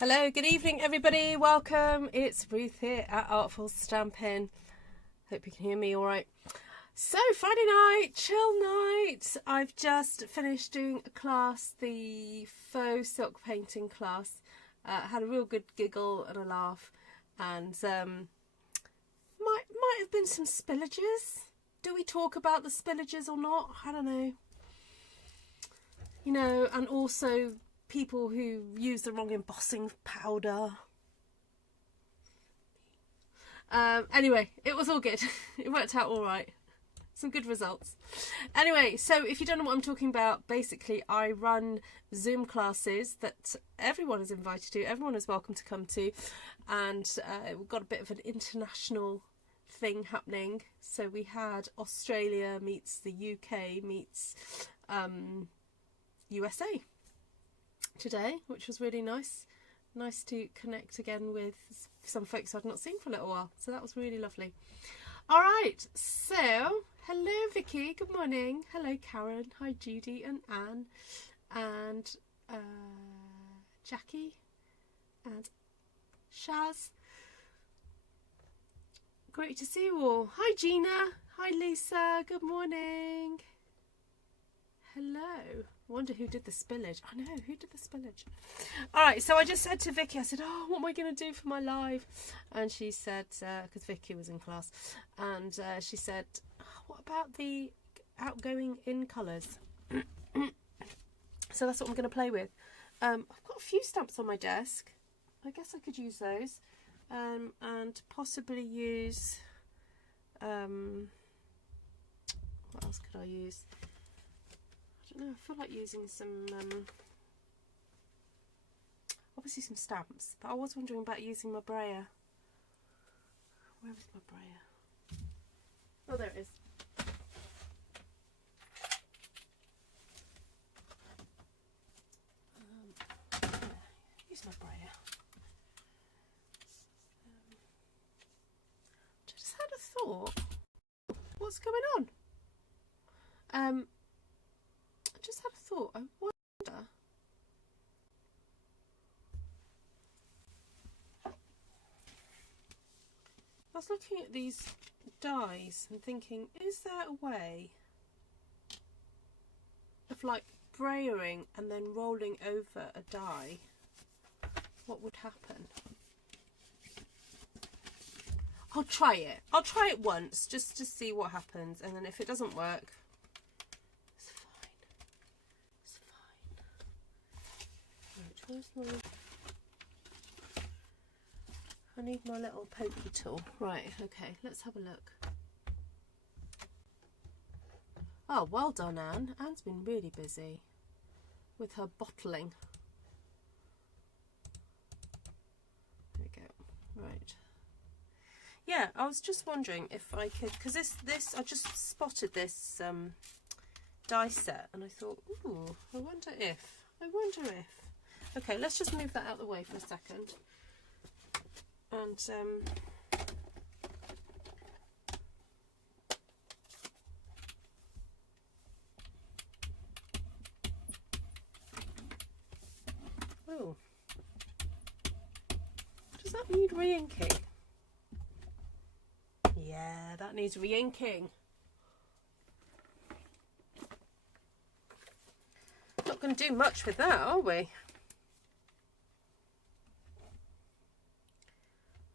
Hello, good evening everybody, welcome. It's Ruth here at Artful Stampin. Hope you can hear me all right. So Friday night, chill night. I've just finished doing a class, the faux silk painting class. Had a real good giggle and a laugh, and might have been some spillages. Do we talk about the spillages or not? I don't know. You know, and also people who use the wrong embossing powder. Anyway, it was all good. It worked out all right. Some good results. Anyway, so if you don't know what I'm talking about, basically I run Zoom classes that everyone is invited to, everyone is welcome to come to, and we've got a bit of an international thing happening. So we had Australia meets the UK meets USA today, which was really nice. Nice to connect again with some folks I've not seen for a little while, so that was really lovely. All right, so hello Vicky, good morning. Hello Karen, hi Judy and Anne and Jackie and Shaz. Great to see you all. Hi Gina, hi Lisa, good morning. Hello. Wonder who did the spillage. I know, who did the spillage? All right, so I just said to Vicky, I said, oh, what am I going to do for my live? And she said, because Vicky was in class, and she said, oh, what about the outgoing in colours? So that's what I'm going to play with. I've got a few stamps on my desk. I guess I could use those, and possibly use, what else could I use? I don't know, I feel like using some, obviously some stamps, but I was wondering about using my brayer. Where is my brayer? Oh, there it is. Use my brayer. I just had a thought. What's going on? I just had a thought. I wonder. I was looking at these dies and thinking, is there a way of like brayering and then rolling over a die? What would happen? I'll try it. I'll try it once just to see what happens, and then if it doesn't work, I need my little pokey tool. Right, okay, let's have a look. Oh, well done, Anne. Anne's been really busy with her bottling. There we go. Right. Yeah, I was just wondering if I could, because this I just spotted this die set, and I thought, ooh, I wonder if. Okay, let's just move that out of the way for a second. And oh, does that need re-inking? Yeah, that needs re-inking. Not going to do much with that, are we?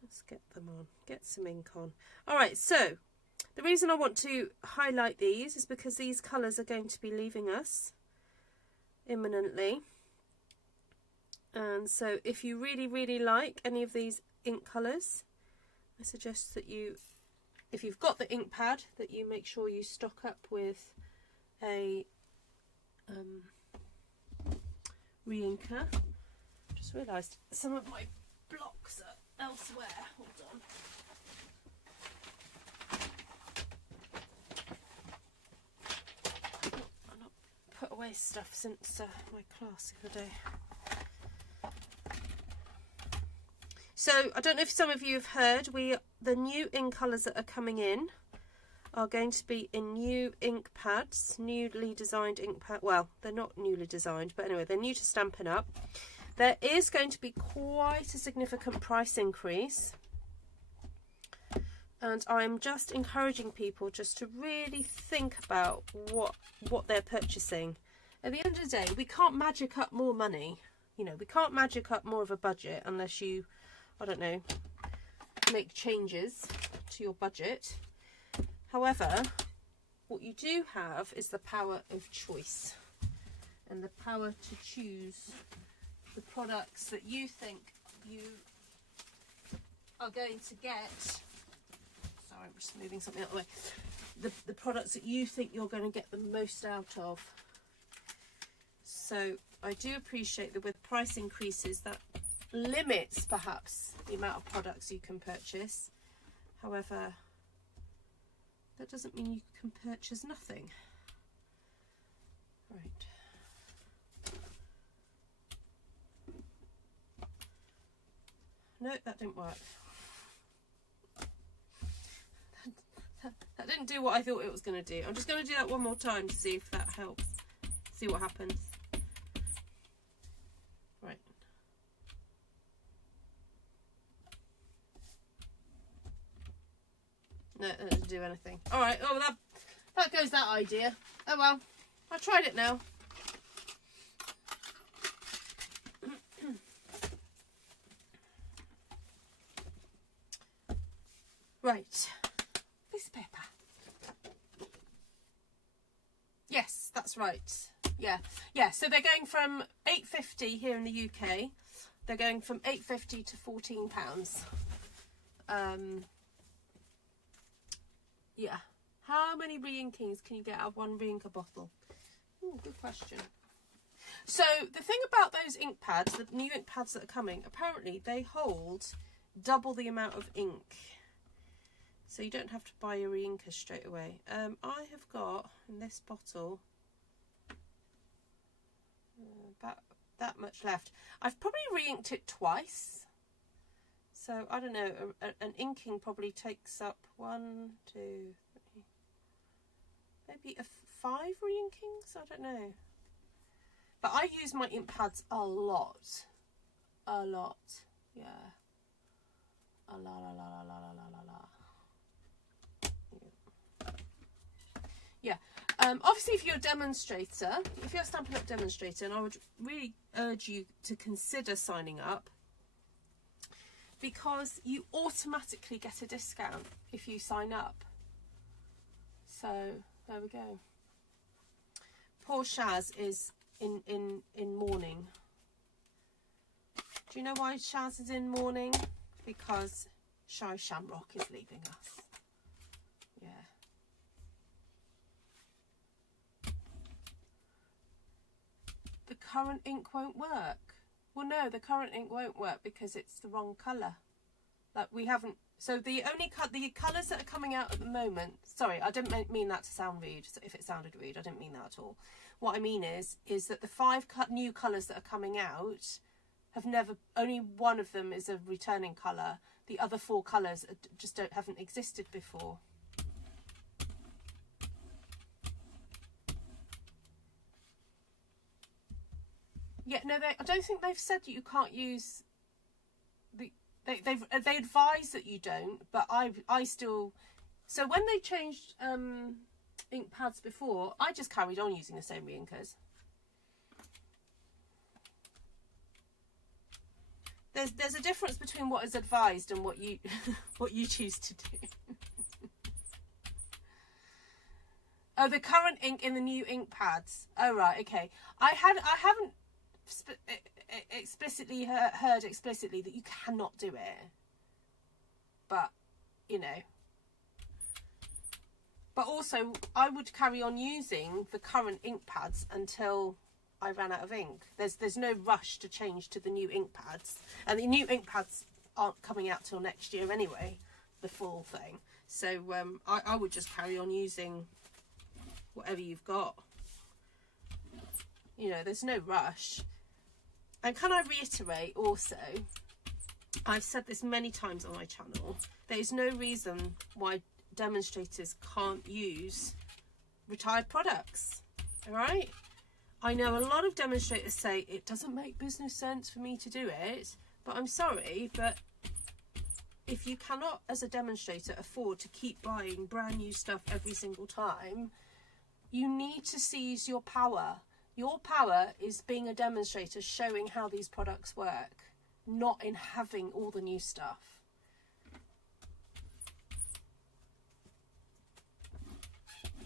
Let's get them on, get some ink on. All right, so the reason I want to highlight these is because these colours are going to be leaving us imminently. And so if you really, really like any of these ink colours, I suggest that you, if you've got the ink pad, that you make sure you stock up with a re-inker. Just realised some of my blocks are elsewhere. Hold on. I've not put away stuff since my class the other day. So I don't know if some of you have heard, the new ink colours that are coming in are going to be in new ink pads, newly designed ink pad. Well, they're not newly designed, but anyway, they're new to Stampin' Up. There is going to be quite a significant price increase, and I'm just encouraging people just to really think about what they're purchasing. At the end of the day, we can't magic up more money. You know, we can't magic up more of a budget unless you, I don't know, make changes to your budget. However, what you do have is the power of choice and the power to choose the products that you think you are going to get. Sorry, I'm just moving something out of the way. The products that you think you're going to get the most out of. So I do appreciate that with price increases that limits perhaps the amount of products you can purchase. However, that doesn't mean you can purchase nothing. Right. No, that didn't work. That didn't do what I thought it was going to do. I'm just going to do that one more time to see if that helps. See what happens. Right. No, that doesn't do anything. Alright, oh, that goes that idea. Oh well, I tried it now. Right. Piece of paper. Yes, that's right. Yeah. So they're going from £8.50 here in the UK. They're going from £8.50 to £14. Yeah. How many re-inkings can you get out of one re-inker bottle? Ooh, good question. So the thing about those ink pads, the new ink pads that are coming, apparently they hold double the amount of ink. So you don't have to buy your re-inker straight away. I have got in this bottle about that much left. I've probably re-inked it twice. So I don't know, an inking probably takes up 1, 2, 3, maybe 5 re-inkings, I don't know. But I use my ink pads a lot, yeah. A la. Yeah. Obviously, if you're a demonstrator, if you're a Stampin' Up demonstrator, and I would really urge you to consider signing up, because you automatically get a discount if you sign up. So there we go. Poor Shaz is in mourning. Do you know why Shaz is in mourning? Because Shy Shamrock is leaving us. Yeah. The current ink won't work. Well, no, the current ink won't work because it's the wrong colour. Like we haven't. So the colours that are coming out at the moment. Sorry, I didn't mean that to sound rude. So if it sounded rude, I didn't mean that at all. What I mean is that the 5 new colours that are coming out have never. Only one of them is a returning colour. The other 4 colours just haven't existed before. Yeah, no, I don't think they've said that you can't use the. They advise that you don't, but I still. So when they changed ink pads before, I just carried on using the same re-inkers. There's a difference between what is advised and what you what you choose to do. Oh, the current ink in the new ink pads. Oh right, okay. I haven't explicitly heard explicitly that you cannot do it, but you know. But also, I would carry on using the current ink pads until I ran out of ink. There's no rush to change to the new ink pads, and the new ink pads aren't coming out till next year anyway, the full thing. So I would just carry on using whatever you've got. You know, there's no rush. And can I reiterate also, I've said this many times on my channel, there is no reason why demonstrators can't use retired products. All right, I know a lot of demonstrators say it doesn't make business sense for me to do it, but I'm sorry, but if you cannot, as a demonstrator, afford to keep buying brand new stuff every single time, you need to seize your power. Your power is being a demonstrator, showing how these products work, not in having all the new stuff.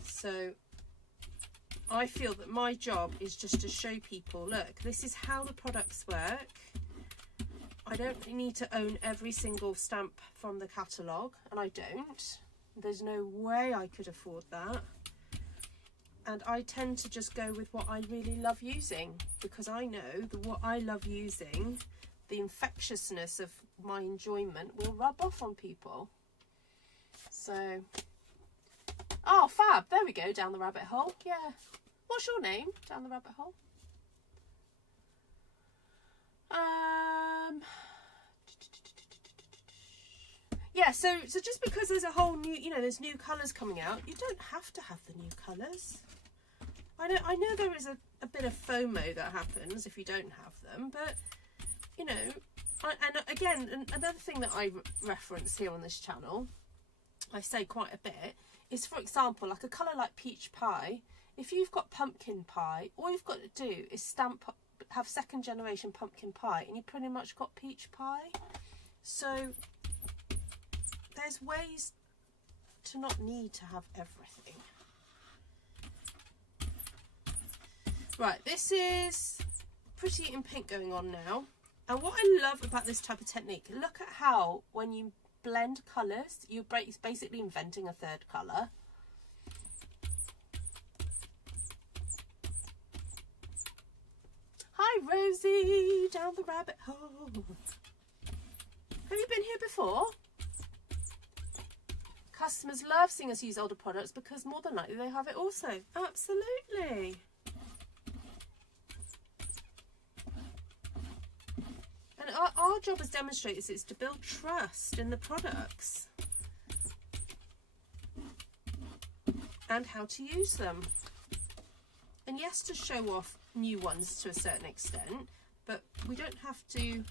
So I feel that my job is just to show people, look, this is how the products work. I don't need to own every single stamp from the catalogue, and I don't. There's no way I could afford that. And I tend to just go with what I really love using, because I know that what I love using, the infectiousness of my enjoyment will rub off on people. So, oh, fab. There we go, down the rabbit hole. Yeah. What's your name, down the rabbit hole? Yeah, so just because there's a whole new, you know, there's new colours coming out, you don't have to have the new colours. I know there is a bit of FOMO that happens if you don't have them, but, you know, and again, another thing that I reference here on this channel, I say quite a bit, is, for example, like a colour like peach pie. If you've got pumpkin pie, all you've got to do is have second generation pumpkin pie, and you pretty much got peach pie. So there's ways to not need to have everything. Right, this is pretty in pink going on now. And what I love about this type of technique, look at how when you blend colours, you're basically inventing a third colour. Hi Rosie, down the rabbit hole. Have you been here before? Customers love seeing us use older products because more than likely they have it also. Absolutely. And our job as demonstrators is to build trust in the products and how to use them. And yes, to show off new ones to a certain extent, but we don't have to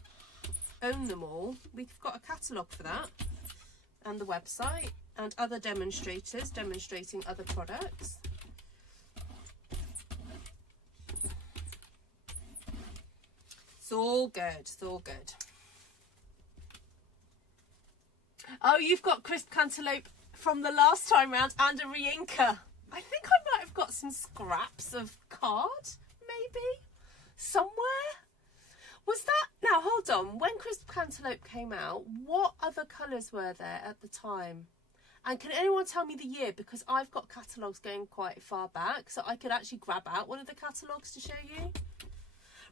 own them all. We've got a catalogue for that, and the website, and other demonstrators demonstrating other products. It's all good, it's all good. Oh, you've got crisp cantaloupe from the last time round and a reinker. I think I might have got some scraps of card, maybe, somewhere. Was that, now hold on, when crisp cantaloupe came out, what other colours were there at the time? And can anyone tell me the year? Because I've got catalogues going quite far back, so I could actually grab out one of the catalogues to show you.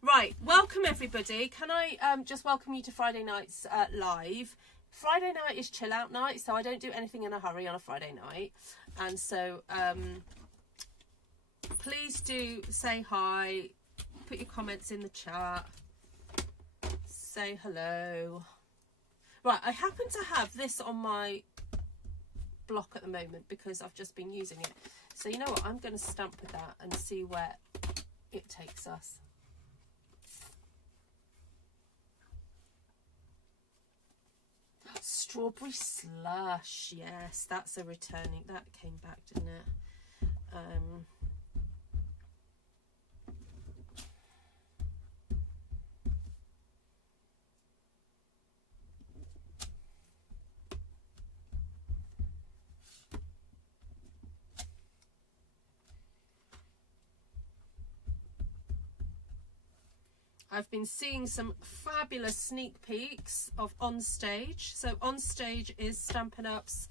Right, welcome everybody. Can I just welcome you to Friday night's live. Friday night is chill out night, so I don't do anything in a hurry on a Friday night. And so please do say hi, put your comments in the chat, say hello. Right, I happen to have this on my block at the moment because I've just been using it. So you know what, I'm going to stamp with that and see where it takes us. Strawberry slush, yes, that's a returning, that came back, didn't it? I've been seeing some fabulous sneak peeks of On Stage. So On Stage is Stampin' Up's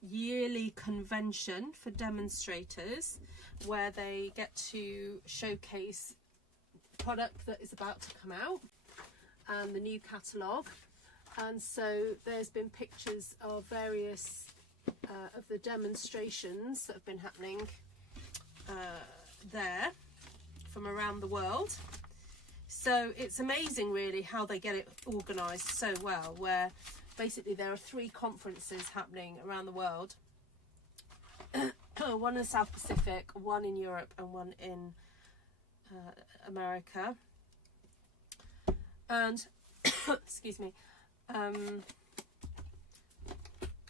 yearly convention for demonstrators, where they get to showcase product that is about to come out and the new catalogue. And so there's been pictures of various of the demonstrations that have been happening there from around the world. So it's amazing really how they get it organised so well, where basically there are 3 conferences happening around the world. One in the South Pacific, one in Europe and one in America, and excuse me,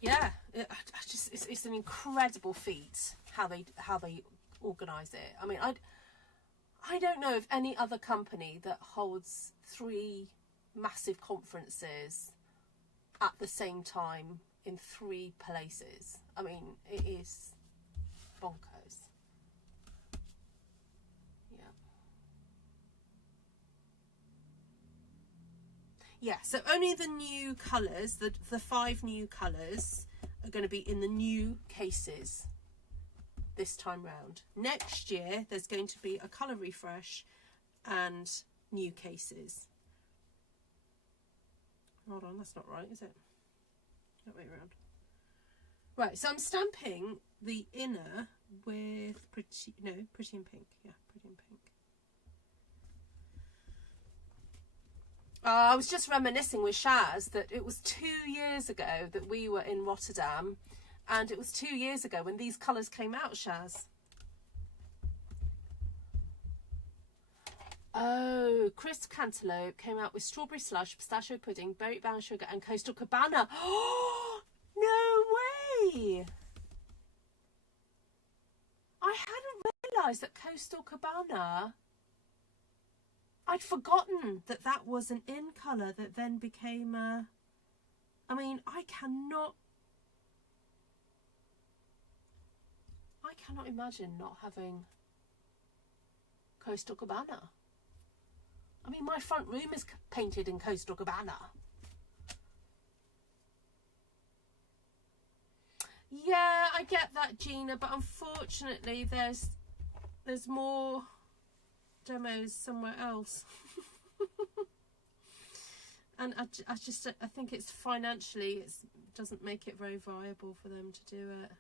yeah, it's an incredible feat how they organise it. I mean, I don't know of any other company that holds 3 massive conferences at the same time in 3 places. I mean, it is bonkers. Yeah. Yeah, so only the new colours, the 5 new colours are going to be in the new cases this time round. Next year there's going to be a colour refresh and new cases. Hold on, that's not right, is it? That way around. Right, so I'm stamping the inner with Pretty in Pink. Yeah, Pretty in Pink. I was just reminiscing with Shaz that it was 2 years ago that we were in Rotterdam, and it was 2 years ago when these colours came out, Shaz. Oh, Crisp Cantaloupe came out with Strawberry Slush, Pistachio Pudding, Berry Brown Sugar and Coastal Cabana. Oh, no way! I hadn't realised that Coastal Cabana... I'd forgotten that that was an in colour that then became a... I mean, I cannot imagine not having Coastal Cabana. I mean, my front room is painted in Coastal Cabana. Yeah, I get that, Gina, but unfortunately there's more demos somewhere else. And I think it's financially, it doesn't make it very viable for them to do it.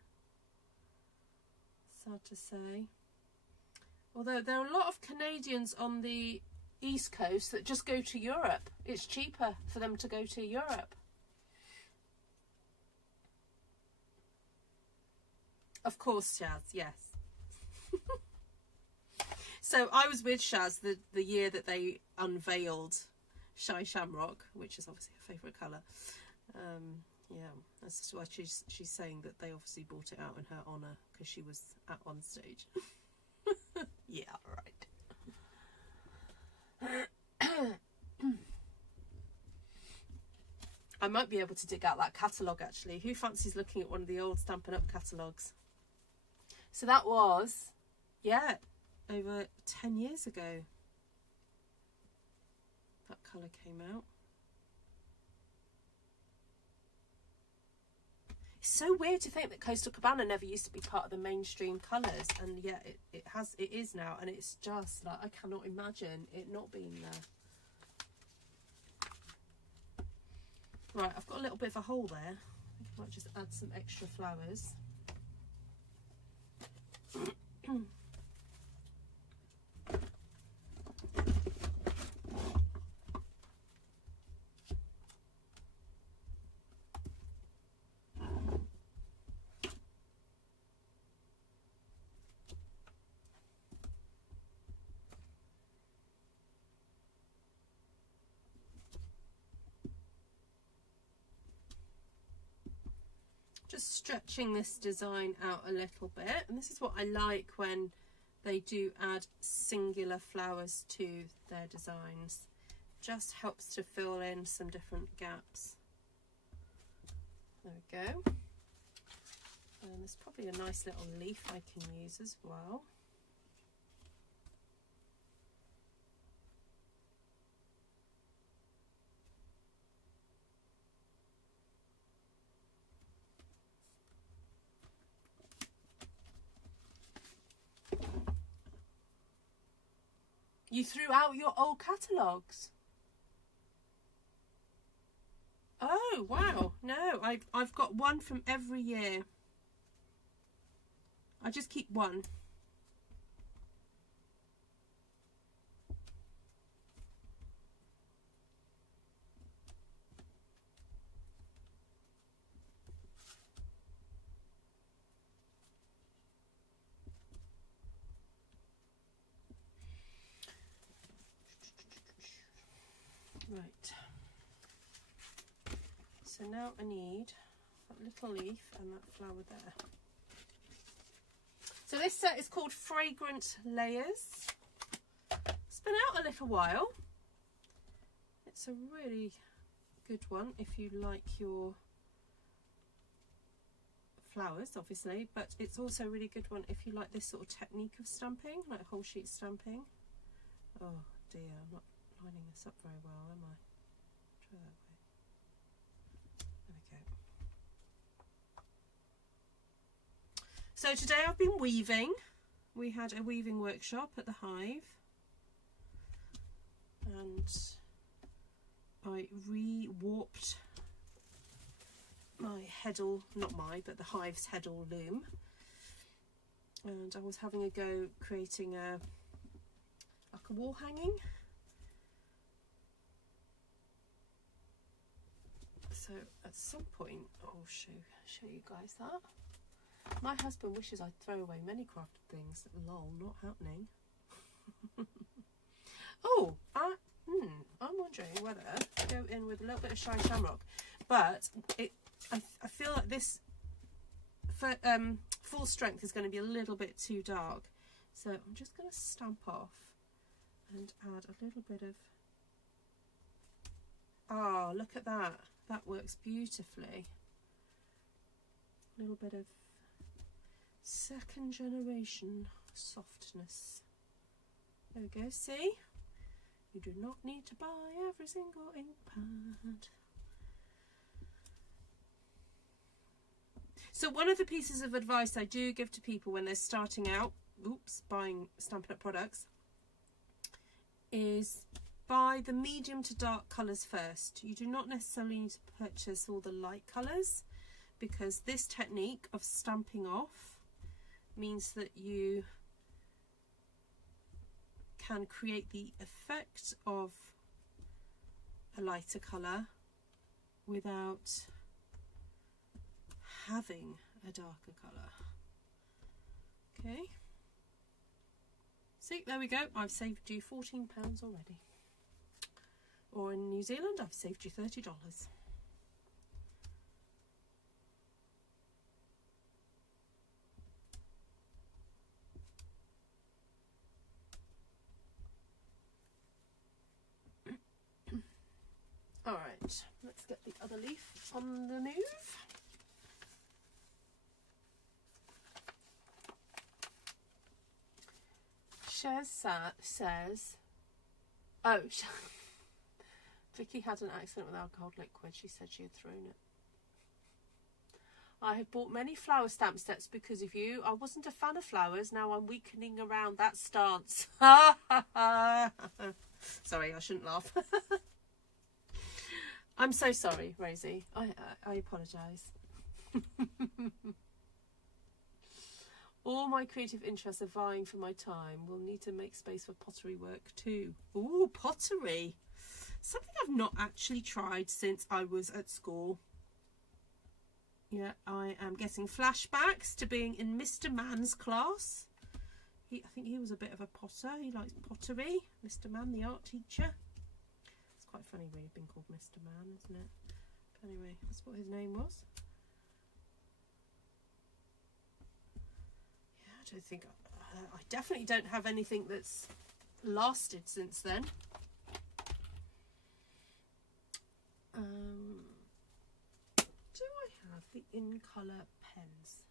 Sad to say. Although there are a lot of Canadians on the East Coast that just go to Europe. It's cheaper for them to go to Europe. Of course, Shaz, yes. So I was with Shaz the year that they unveiled Shy Shamrock, which is obviously her favourite colour. Yeah, that's why she's saying that they obviously brought it out in her honour because she was on stage. Yeah, right. I might be able to dig out that catalogue actually. Who fancies looking at one of the old Stampin' Up catalogues? So that was, yeah, over 10 years ago that colour came out. It's so weird to think that Coastal Cabana never used to be part of the mainstream colours, and yet it is now, and it's just like I cannot imagine it not being there. Right, I've got a little bit of a hole there. I might just add some extra flowers. Just stretching this design out a little bit, and this is what I like when they do add singular flowers to their designs. Just helps to fill in some different gaps. There we go. And there's probably a nice little leaf I can use as well. You threw out your old catalogues? Oh, wow. No, I've got one from every year. I just keep one. Right. So now I need that little leaf and that flower there. So this set is called Fragrant Layers. It's been out a little while. It's a really good one if you like your flowers, obviously, but it's also a really good one if you like this sort of technique of stamping, like whole sheet stamping. Oh dear, I'm not lining this up very well, am I? Try that way. There we go. So today I've been weaving. We had a weaving workshop at the Hive, and I re-warped my Heddle, not my, but the Hive's Heddle loom, and I was having a go creating like a wall hanging. So at some point, I'll show you guys that. My husband wishes I'd throw away many crafted things. Lol, not happening. Oh, I'm wondering whether to go in with a little bit of Shine Shamrock, but I feel like this for full strength is going to be a little bit too dark, so I'm just going to stamp off and add a little bit of. Oh, look at that! That works beautifully. A little bit of second generation softness. There we go. See. You do not need to buy every single ink pad. So one of the pieces of advice I do give to people when they're starting out, buying Stampin' Up products, is buy the medium to dark colours first. You do not necessarily need to purchase all the light colours, because this technique of stamping off means that you can create the effect of a lighter colour without having a darker colour. Okay, see, there we go. I've saved you £14 already, or in New Zealand I've saved you $30. Alright, let's get the other leaf on the move. Shez says, oh, Vicky had an accident with alcohol liquid. She said she had thrown it. I have bought many flower stamp sets because of you. I wasn't a fan of flowers. Now I'm weakening around that stance. Sorry, I shouldn't laugh. I'm so sorry, Rosie. I apologise. All my creative interests are vying for my time. We'll need to make space for pottery work too. Ooh, pottery. Something I've not actually tried since I was at school. Yeah, I am getting flashbacks to being in Mr. Mann's class. I think he was a bit of a potter. He likes pottery. Mr. Mann, the art teacher. It's quite funny when you've been called Mr. Mann, isn't it? But anyway, that's what his name was. I don't think I definitely don't have anything that's lasted since then. Do I have the in colour pens?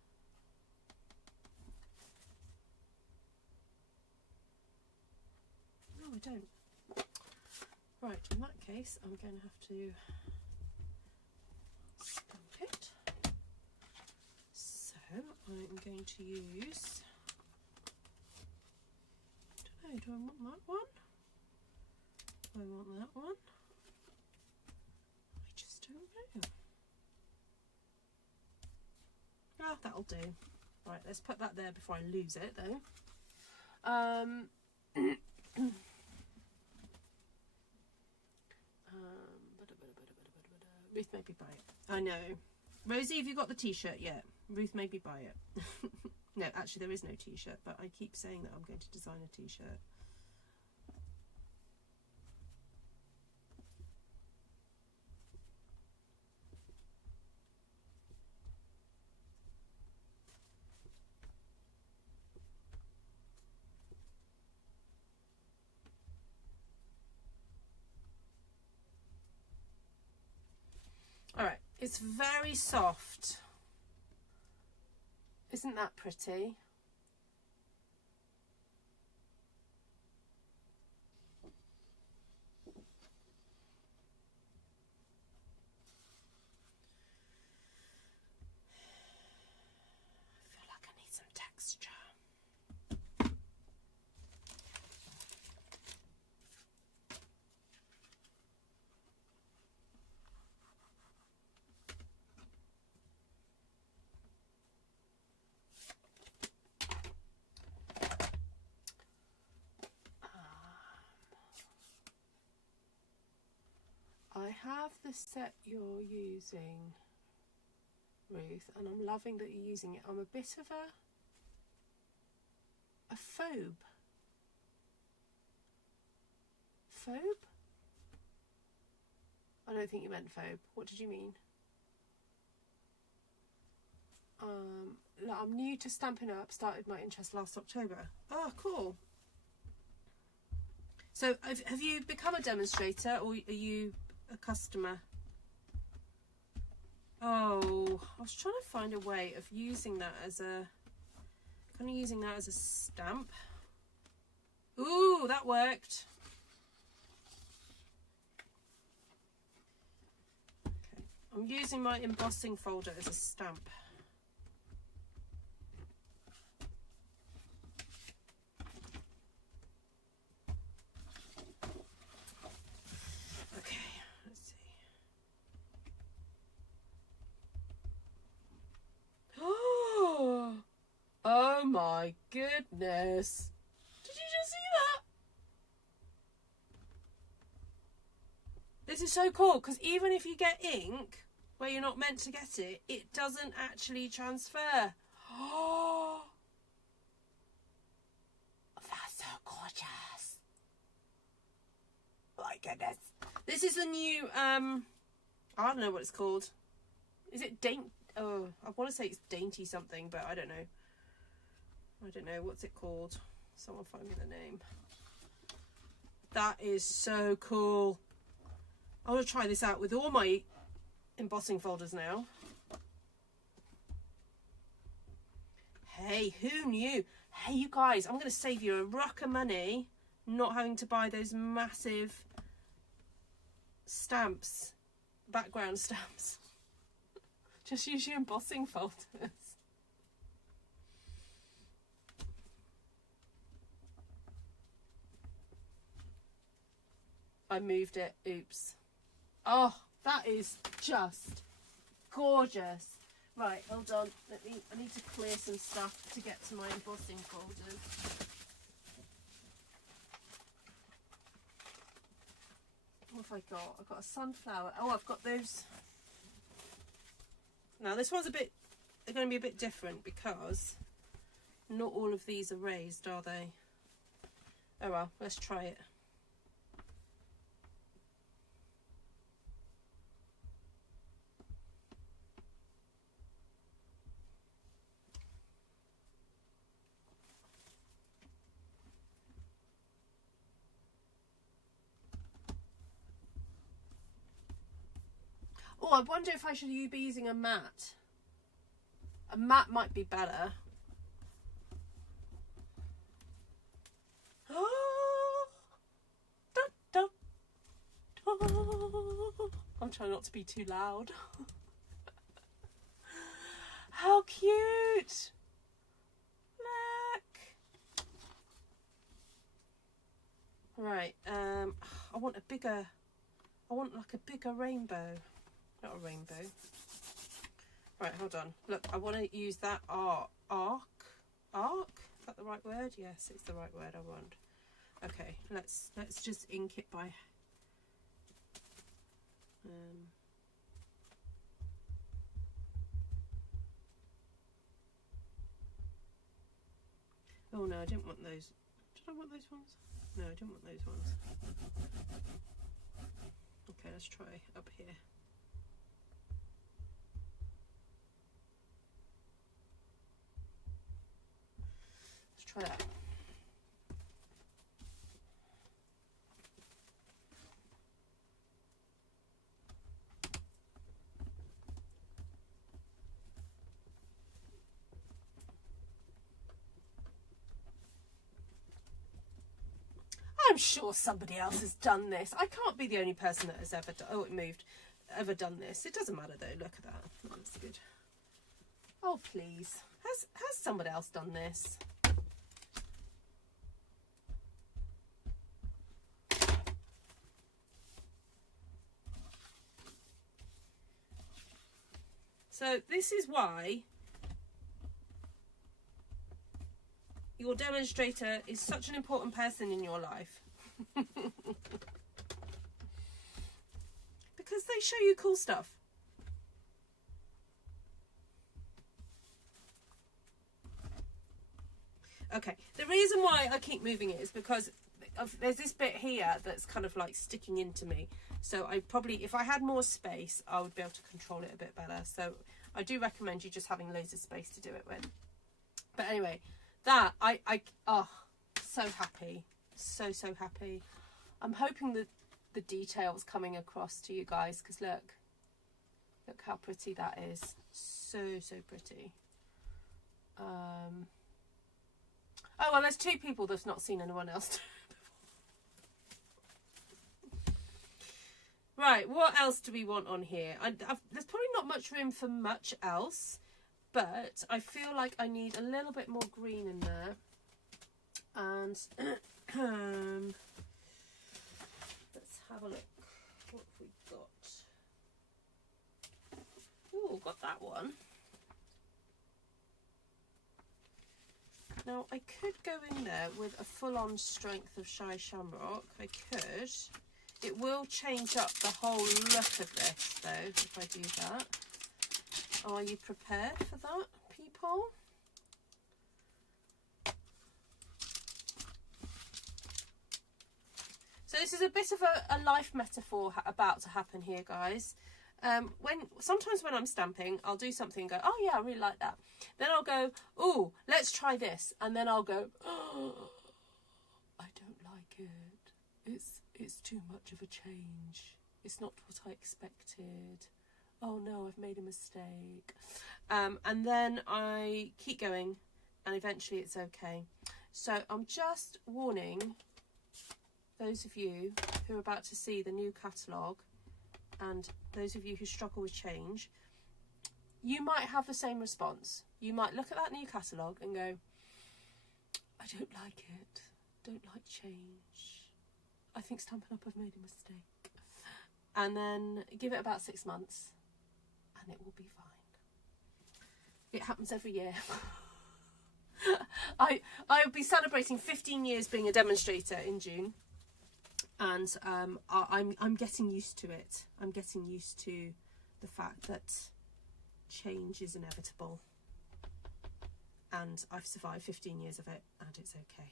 No, I don't. Right, in that case, I'm going to have to stamp it. So I'm going to use. I don't know, do I want that one? Do I want that one? I just don't know. Ah, that'll do. Right, let's put that there before I lose it, though. Ruth made me buy it. I know. Rosie, have you got the t-shirt yet? Ruth made me buy it. No, actually there is no t-shirt, but I keep saying that I'm going to design a t-shirt. It's very soft. Isn't that pretty? I have the set you're using, Ruth, and I'm loving that you're using it. I'm a bit of a phobe. Phobe? I don't think you meant phobe. What did you mean? I'm new to Stampin' Up. Started my interest last October. Oh, cool. So have you become a demonstrator, or are you a customer? Oh, I was trying to find a way of using that as a stamp. Ooh, that worked. Okay, I'm using my embossing folder as a stamp. Oh my goodness. Did you just see that? This is so cool, because even if you get ink where you're not meant to get it, it doesn't actually transfer. Oh, that's so gorgeous. My goodness. This is the new, I don't know what it's called. Is it dainty? Oh, I want to say it's dainty something, but I don't know. I don't know. What's it called? Someone find me the name. That is so cool. I want to try this out with all my embossing folders now. Hey, who knew? Hey, you guys, I'm going to save you a ruck of money not having to buy those massive stamps, background stamps. Just use your embossing folders. I moved it. Oops. Oh, that is just gorgeous. Right, hold on. I need to clear some stuff to get to my embossing folders. What have I got? I've got a sunflower. Oh, I've got those. Now this one's they're going to be a bit different because not all of these are raised, are they? Oh well, let's try it. Oh, I wonder if I should be using a mat. A mat might be better. I'm trying not to be too loud. How cute! Look! Right, I want like a bigger rainbow. Not a rainbow. Right, hold on. Look, I want to use that arc? Is that the right word? Yes, it's the right word I want. Okay, let's just ink it by oh no, I didn't want those. Did I want those ones? No, I didn't want those ones. Okay, let's try up here. Let's try that. I'm sure somebody else has done this. I can't be the only person that has ever done, oh, it moved, ever done this. It doesn't matter though. Look at that. Oh, that's good. Oh, please. Has somebody else done this? So this is why your demonstrator is such an important person in your life. Because they show you cool stuff. Okay, the reason why I keep moving it is because there's this bit here that's kind of like sticking into me. So I probably, if I had more space, I would be able to control it a bit better. So I do recommend you just having loads of space to do it with. But anyway, that, oh, so happy. So happy. I'm hoping that the detail's coming across to you guys, because look how pretty that is. So pretty. Oh, well, there's 2 people that's not seen anyone else do it before. Right, what else do we want on here? There's probably not much room for much else, but I feel like I need a little bit more green in there. And let's have a look. What have we got? Oh, got that one. Now, I could go in there with a full-on strength of Shy Shamrock. I could. It will change up the whole look of this, though, if I do that. Are you prepared for that, people? So this is a bit of a life metaphor about to happen here, guys. Sometimes when I'm stamping, I'll do something and go, oh yeah, I really like that. Then I'll go, oh, let's try this. And then I'll go, oh, I don't like it. It's too much of a change. It's not what I expected. Oh no, I've made a mistake. And then I keep going and eventually it's okay. So I'm just warning those of you who are about to see the new catalogue, and those of you who struggle with change, you might have the same response. You might look at that new catalogue and go, I don't like it. Don't like change. I think Stampin' Up have made a mistake. And then give it about 6 months and it will be fine. It happens every year. I'll be celebrating 15 years being a demonstrator in June. And I'm getting used to it. I'm getting used to the fact that change is inevitable. And I've survived 15 years of it, and it's okay.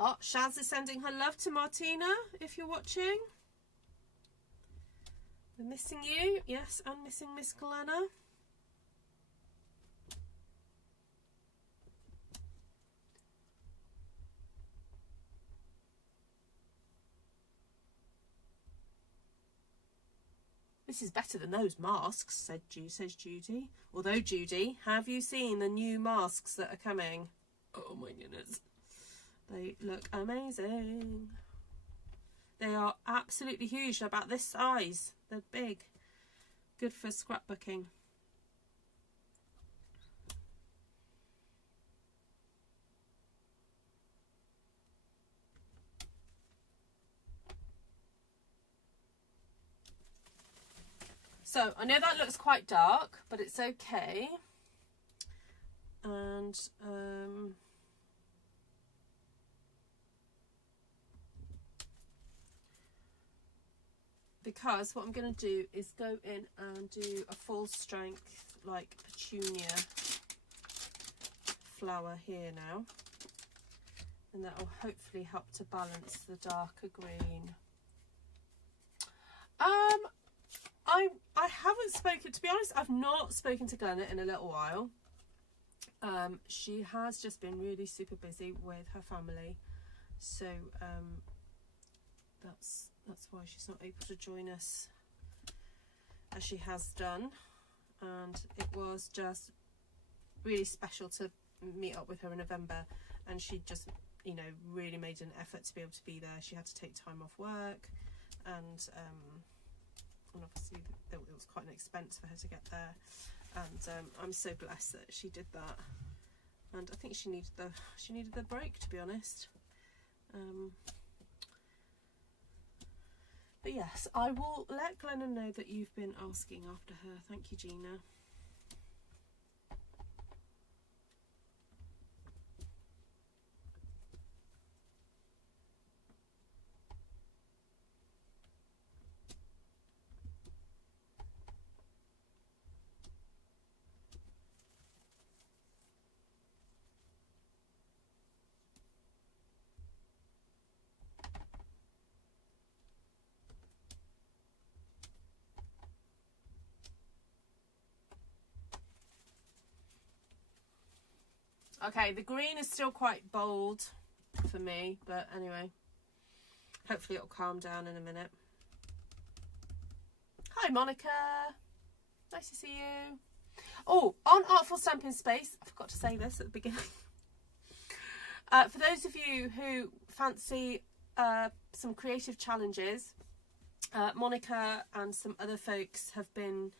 Oh, Shaz is sending her love to Martina, if you're watching. We're missing you. Yes, I'm missing Miss Glenna. This is better than those masks, says Judy. Although, Judy, have you seen the new masks that are coming? Oh my goodness. They look amazing. They are absolutely huge. They're about this size. They're big. Good for scrapbooking. So I know that looks quite dark, but it's okay. And because what I'm going to do is go in and do a full strength like petunia flower here now, and that will hopefully help to balance the darker green. I haven't spoken, to be honest, I've not spoken to Glenna in a little while. She has just been really super busy with her family, so that's why she's not able to join us as she has done. And it was just really special to meet up with her in November, and she just, you know, really made an effort to be able to be there. She had to take time off work, and obviously it was quite an expense for her to get there, and I'm so blessed that she did that. And I think she needed the break, to be honest. But yes, I will let Glenna know that you've been asking after her. Thank you, Gina. Okay, the green is still quite bold for me, but anyway, hopefully it'll calm down in a minute. Hi, Monica. Nice to see you. Oh, on Artful Stampin Space, I forgot to say this at the beginning. For those of you who fancy some creative challenges, Monica and some other folks have been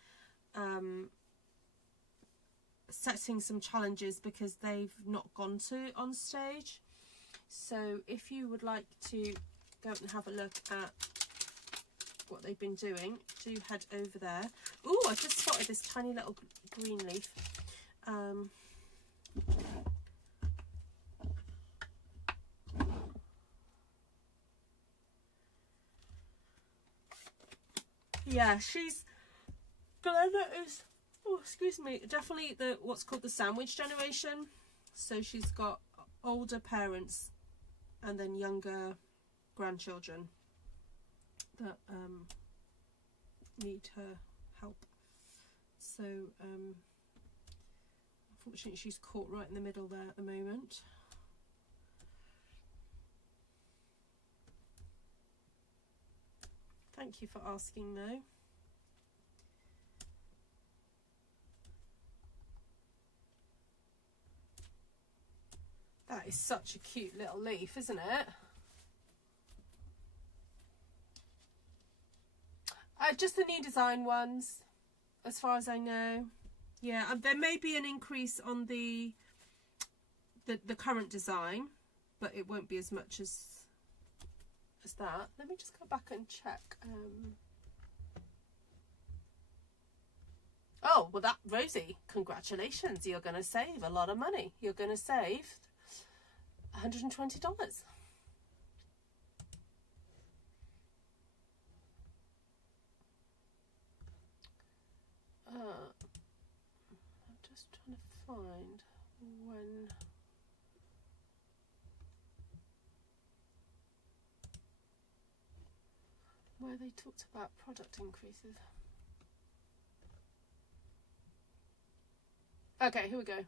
setting some challenges because they've not gone to on stage. So if you would like to go and have a look at what they've been doing, do head over there. Oh, I just spotted this tiny little green leaf. Yeah, Glenna is, oh, excuse me, definitely what's called the sandwich generation. So she's got older parents and then younger grandchildren that need her help. So unfortunately she's caught right in the middle there at the moment. Thank you for asking though. That is such a cute little leaf, isn't it? Just the new design ones, as far as I know. Yeah, there may be an increase on the current design, but it won't be as much as that. Let me just go back and check. Oh, well, Rosie, congratulations. You're going to save a lot of money. You're going to save $120. I'm just trying to find where they talked about product increases. Okay, here we go.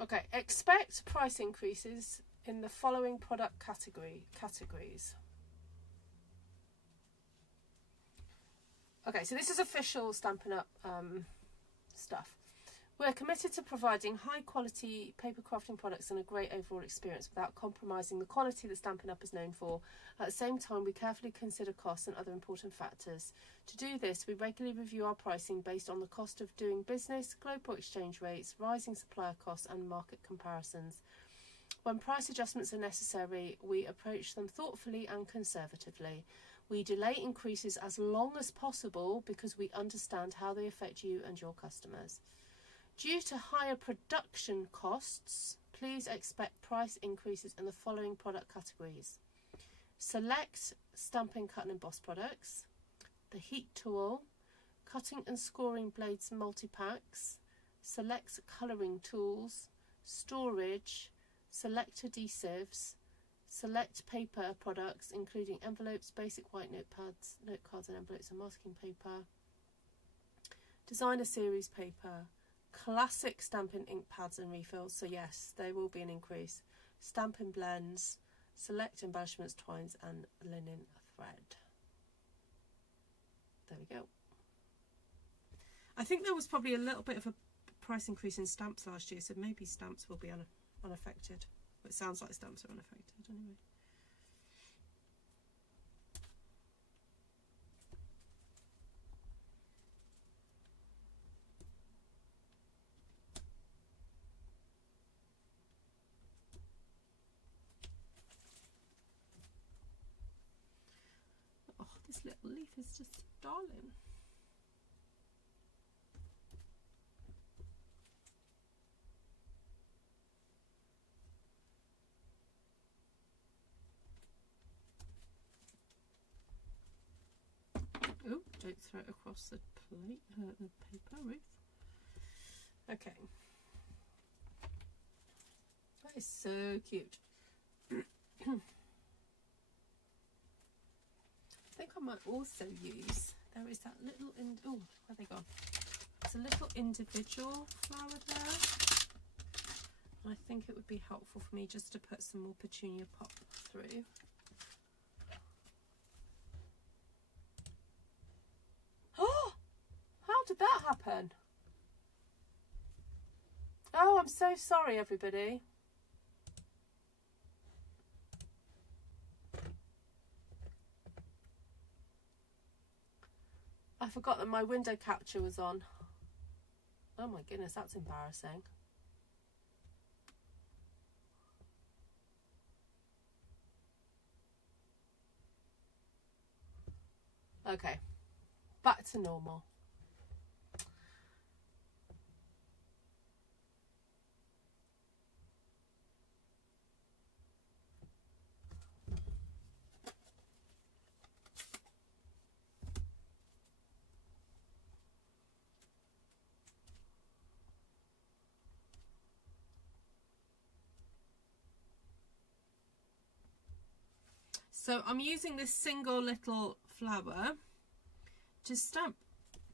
Okay, expect price increases in the following product categories. Okay, so this is official Stampin' Up stuff. We're committed to providing high quality paper crafting products and a great overall experience without compromising the quality that Stampin' Up is known for. At the same time, we carefully consider costs and other important factors. To do this, we regularly review our pricing based on the cost of doing business, global exchange rates, rising supplier costs and market comparisons. When price adjustments are necessary, we approach them thoughtfully and conservatively. We delay increases as long as possible because we understand how they affect you and your customers. Due to higher production costs, please expect price increases in the following product categories. Select Stampin' Cut and Emboss products, the heat tool, cutting and scoring blades multi-packs, select colouring tools, storage, select adhesives, select paper products including envelopes, basic white notepads, note cards and envelopes and masking paper, designer series paper, classic Stampin' ink pads and refills, so yes, there will be an increase. Stampin' blends, select embellishments, twines and linen thread. There we go. I think there was probably a little bit of a price increase in stamps last year, so maybe stamps will be unaffected. It sounds like stamps are unaffected anyway. Oh, this little leaf is just darling. Oh, don't throw it across the plate, the paper, Ruth. Okay. That is so cute. I think I might also use, there is that little, oh, where they gone? It's a little individual flower there. And I think it would be helpful for me just to put some more petunia pop through. Did that happen? Oh, I'm so sorry, everybody. I forgot that my window capture was on. Oh my goodness, that's embarrassing. Okay, back to normal. So I'm using this single little flower to stamp,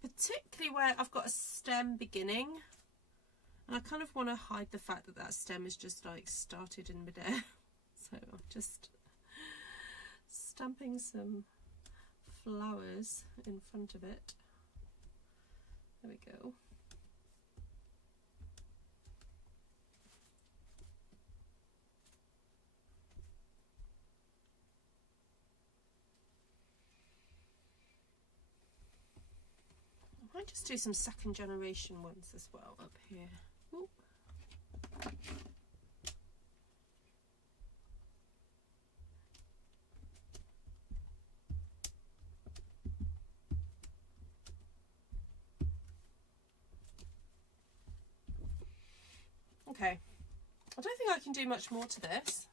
particularly where I've got a stem beginning. And I kind of want to hide the fact that that stem is just like started in midair. So I'm just stamping some flowers in front of it. There we go. I might just do some second generation ones as well up here. Ooh. Okay, I don't think I can do much more to this.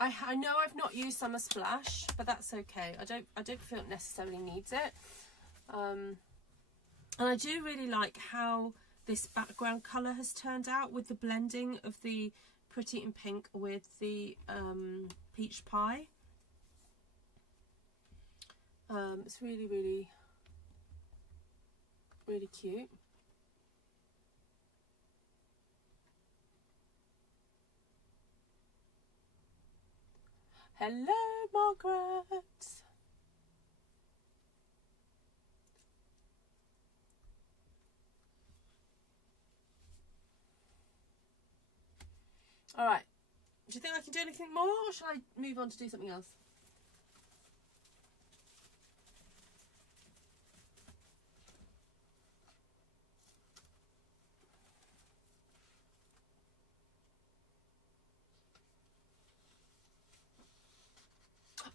I know I've not used Summer Splash, but that's okay. I don't feel it necessarily needs it. And I do really like how this background colour has turned out with the blending of the Pretty in Pink with the peach pie. It's really, really, really cute. Hello, Margaret. All right. Do you think I can do anything more, or shall I move on to do something else?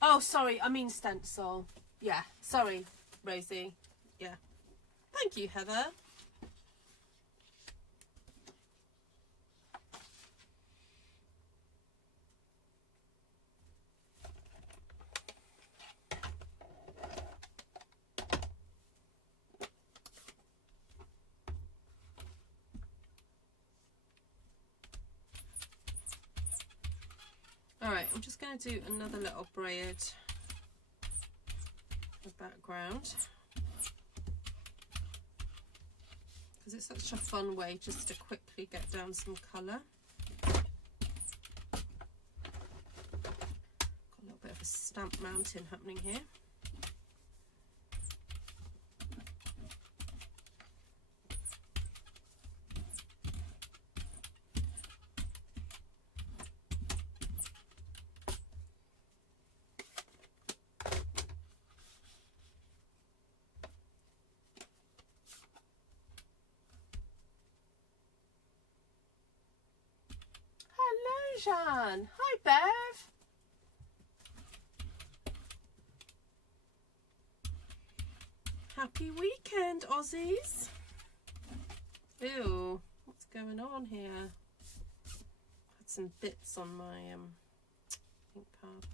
Oh, sorry, I mean stencil. Yeah, sorry, Rosie. Yeah. Thank you, Heather. Alright, I'm just going to do another little braid background, because because it's such a fun way just to quickly get down some colour. Got a little bit of a stamp mountain happening here. Jean. Hi, Bev. Happy weekend, Aussies. Ew, what's going on here? Had some bits on my ink pad.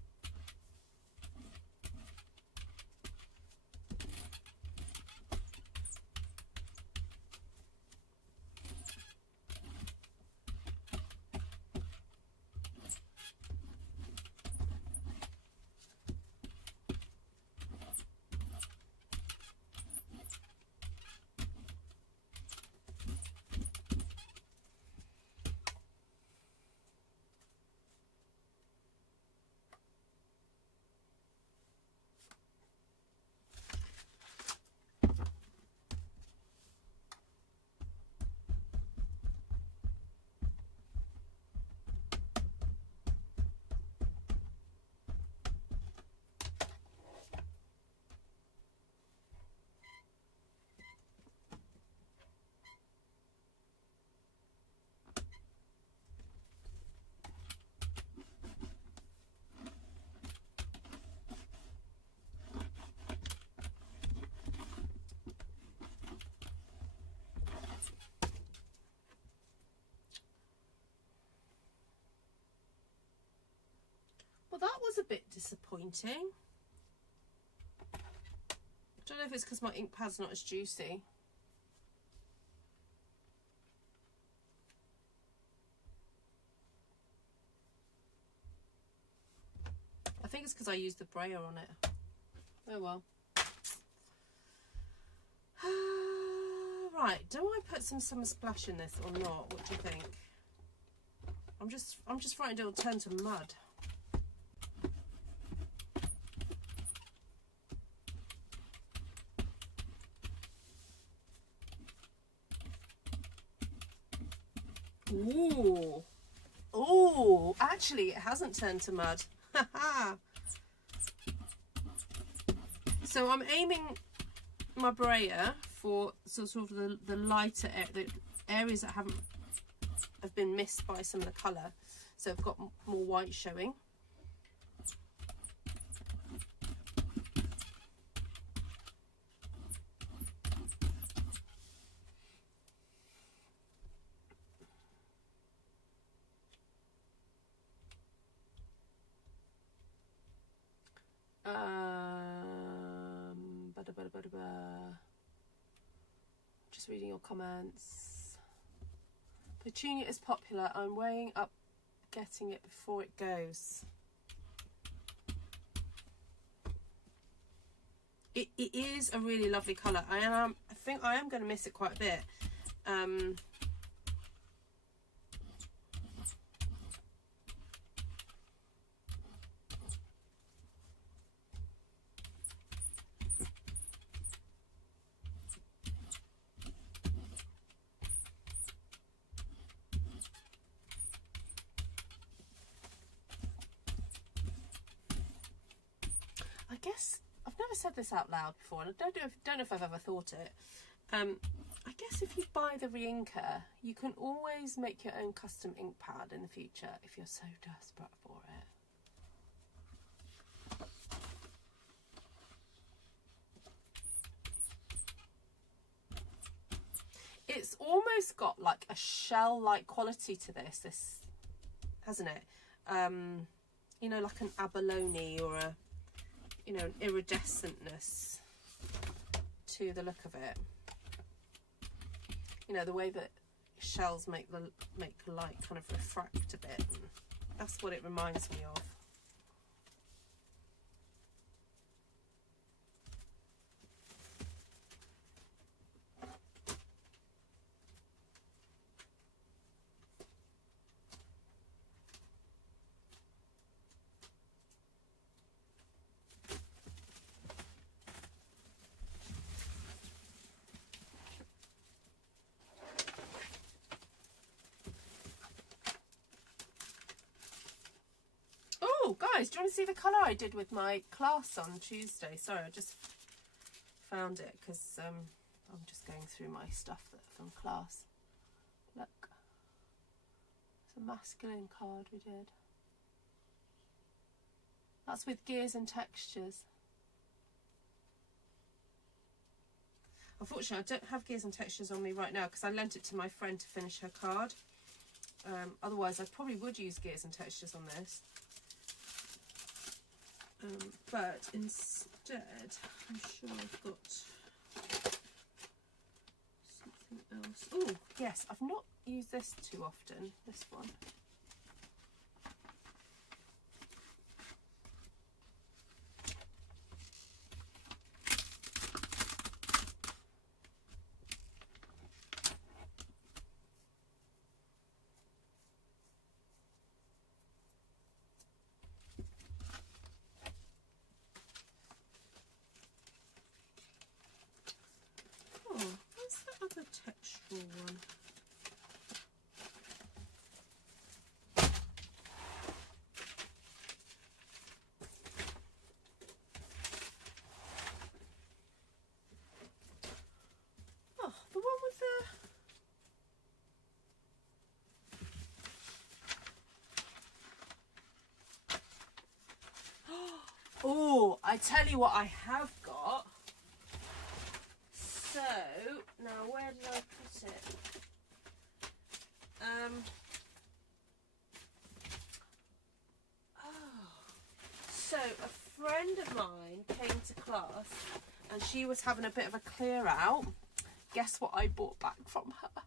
Well, that was a bit disappointing. I don't know if it's because my ink pad's not as juicy. I think it's because I used the brayer on it. Oh well. Right, do I put some summer splash in this or not? What do you think? I'm just frightened it'll turn to mud. Ooh. Ooh, actually it hasn't turned to mud. So I'm aiming my brayer for sort of the lighter the areas that have been missed by some of the colour. So I've got more white showing. Just reading your comments. Petunia is popular. I'm weighing up getting it before it goes. It is a really lovely colour. I think I am going to miss it quite a bit. I guess I've never said this out loud before, and I don't know if I've ever thought it. I guess if you buy the re-inker, you can always make your own custom ink pad in the future if you're so desperate for it. It's almost got like a shell-like quality to this, hasn't it? You know, like an abalone or a, you know, an iridescentness to the look of it. You know, the way that shells make light kind of refract a bit. That's what it reminds me of. guys, do you want to see the colour I did with my class on Tuesday? Sorry, I just found it because I'm just going through my stuff from class. Look, it's a masculine card we did. That's with gears and textures. Unfortunately, I don't have gears and textures on me right now because I lent it to my friend to finish her card. Otherwise, I probably would use gears and textures on this. But instead, I'm sure I've got something else. Oh, yes, I've not used this too often, this one. Textural one. Oh, the one with the... Oh, I tell you what I have got. So, now where did I put it? So a friend of mine came to class and she was having a bit of a clear out. Guess what I bought back from her?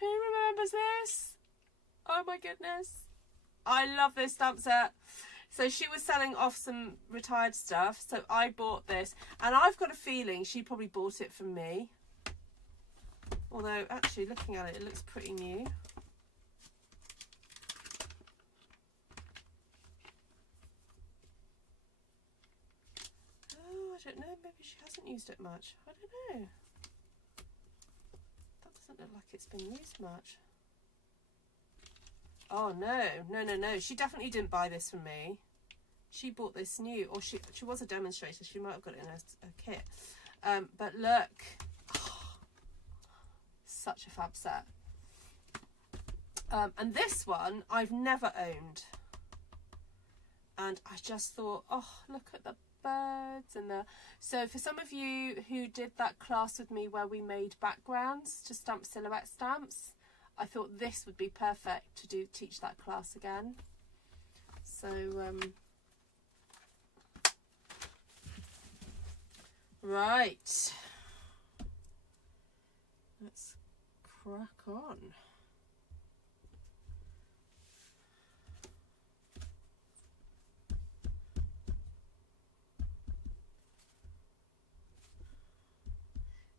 Who remembers this? Oh my goodness. I love this stamp set. So she was selling off some retired stuff, so I bought this. And I've got a feeling she probably bought it from me. Although, actually, looking at it, it looks pretty new. Oh, I don't know. Maybe she hasn't used it much. I don't know. That doesn't look like it's been used much. Oh, no. No. She definitely didn't buy this from me. She bought this new, or she was a demonstrator. She might have got it in a kit. But look. Oh, such a fab set. And this one I've never owned. And I just thought, oh, look at the birds and the... So for some of you who did that class with me where we made backgrounds to stamp silhouette stamps, I thought this would be perfect to teach that class again. So right, let's crack on.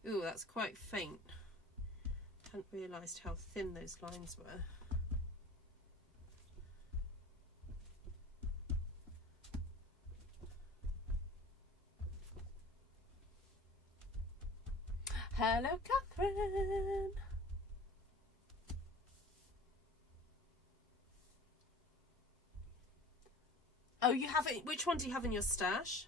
Ooh, that's quite faint. Hadn't realised how thin those lines were. Hello, Catherine. Oh, you have it. Which one do you have in your stash?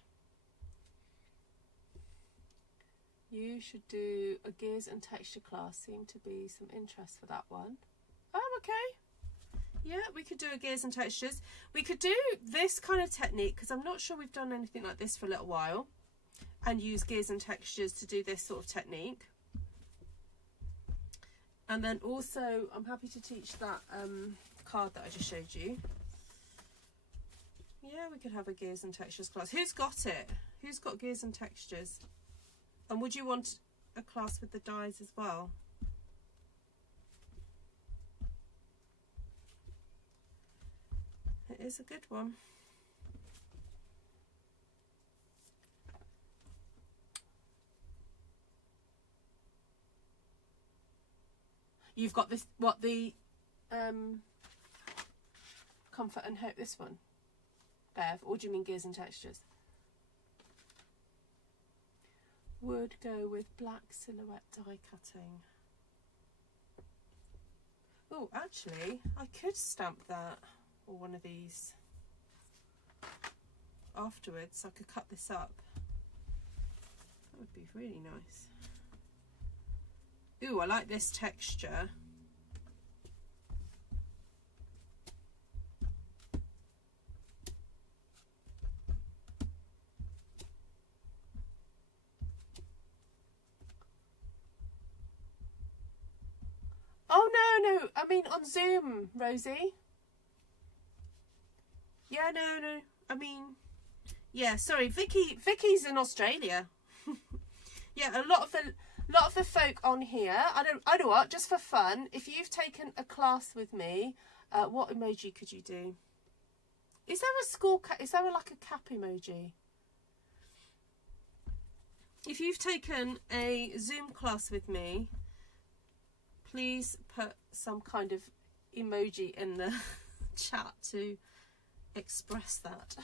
You should do a gears and texture class. Seem to be some interest for that one. Oh, okay. Yeah, we could do a gears and textures. We could do this kind of technique because I'm not sure we've done anything like this for a little while, and use gears and textures to do this sort of technique. And then also I'm happy to teach that card that I just showed you. Yeah, we could have a gears and textures class. Who's got it? Who's got gears and textures? And would you want a class with the dies as well? It is a good one. You've got this, what, the Comfort and Hope, this one, Bev, or do you mean gears and textures? Would go with black silhouette die cutting. Oh, actually, I could stamp that or one of these afterwards. I could cut this up. That would be really nice. Ooh, I like this texture. Oh no, I mean on Zoom, Rosie. Yeah, no. I mean, yeah. Sorry, Vicky's in Australia. Yeah, a lot of the folk on here. I know what. Just for fun, if you've taken a class with me, what emoji could you do? Is there a school? Is there like a cap emoji? If you've taken a Zoom class with me, please put some kind of emoji in the chat to express that.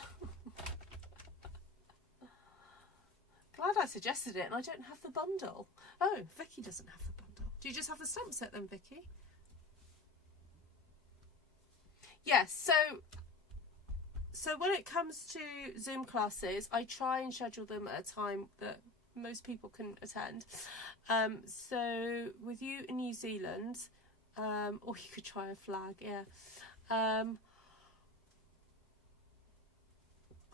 Glad I suggested it and I don't have the bundle. Oh, Vicky doesn't have the bundle. Do you just have the stamp set then, Vicky? Yes, so when it comes to Zoom classes, I try and schedule them at a time that most people can attend. So with you in New Zealand, or you could try a flag, yeah.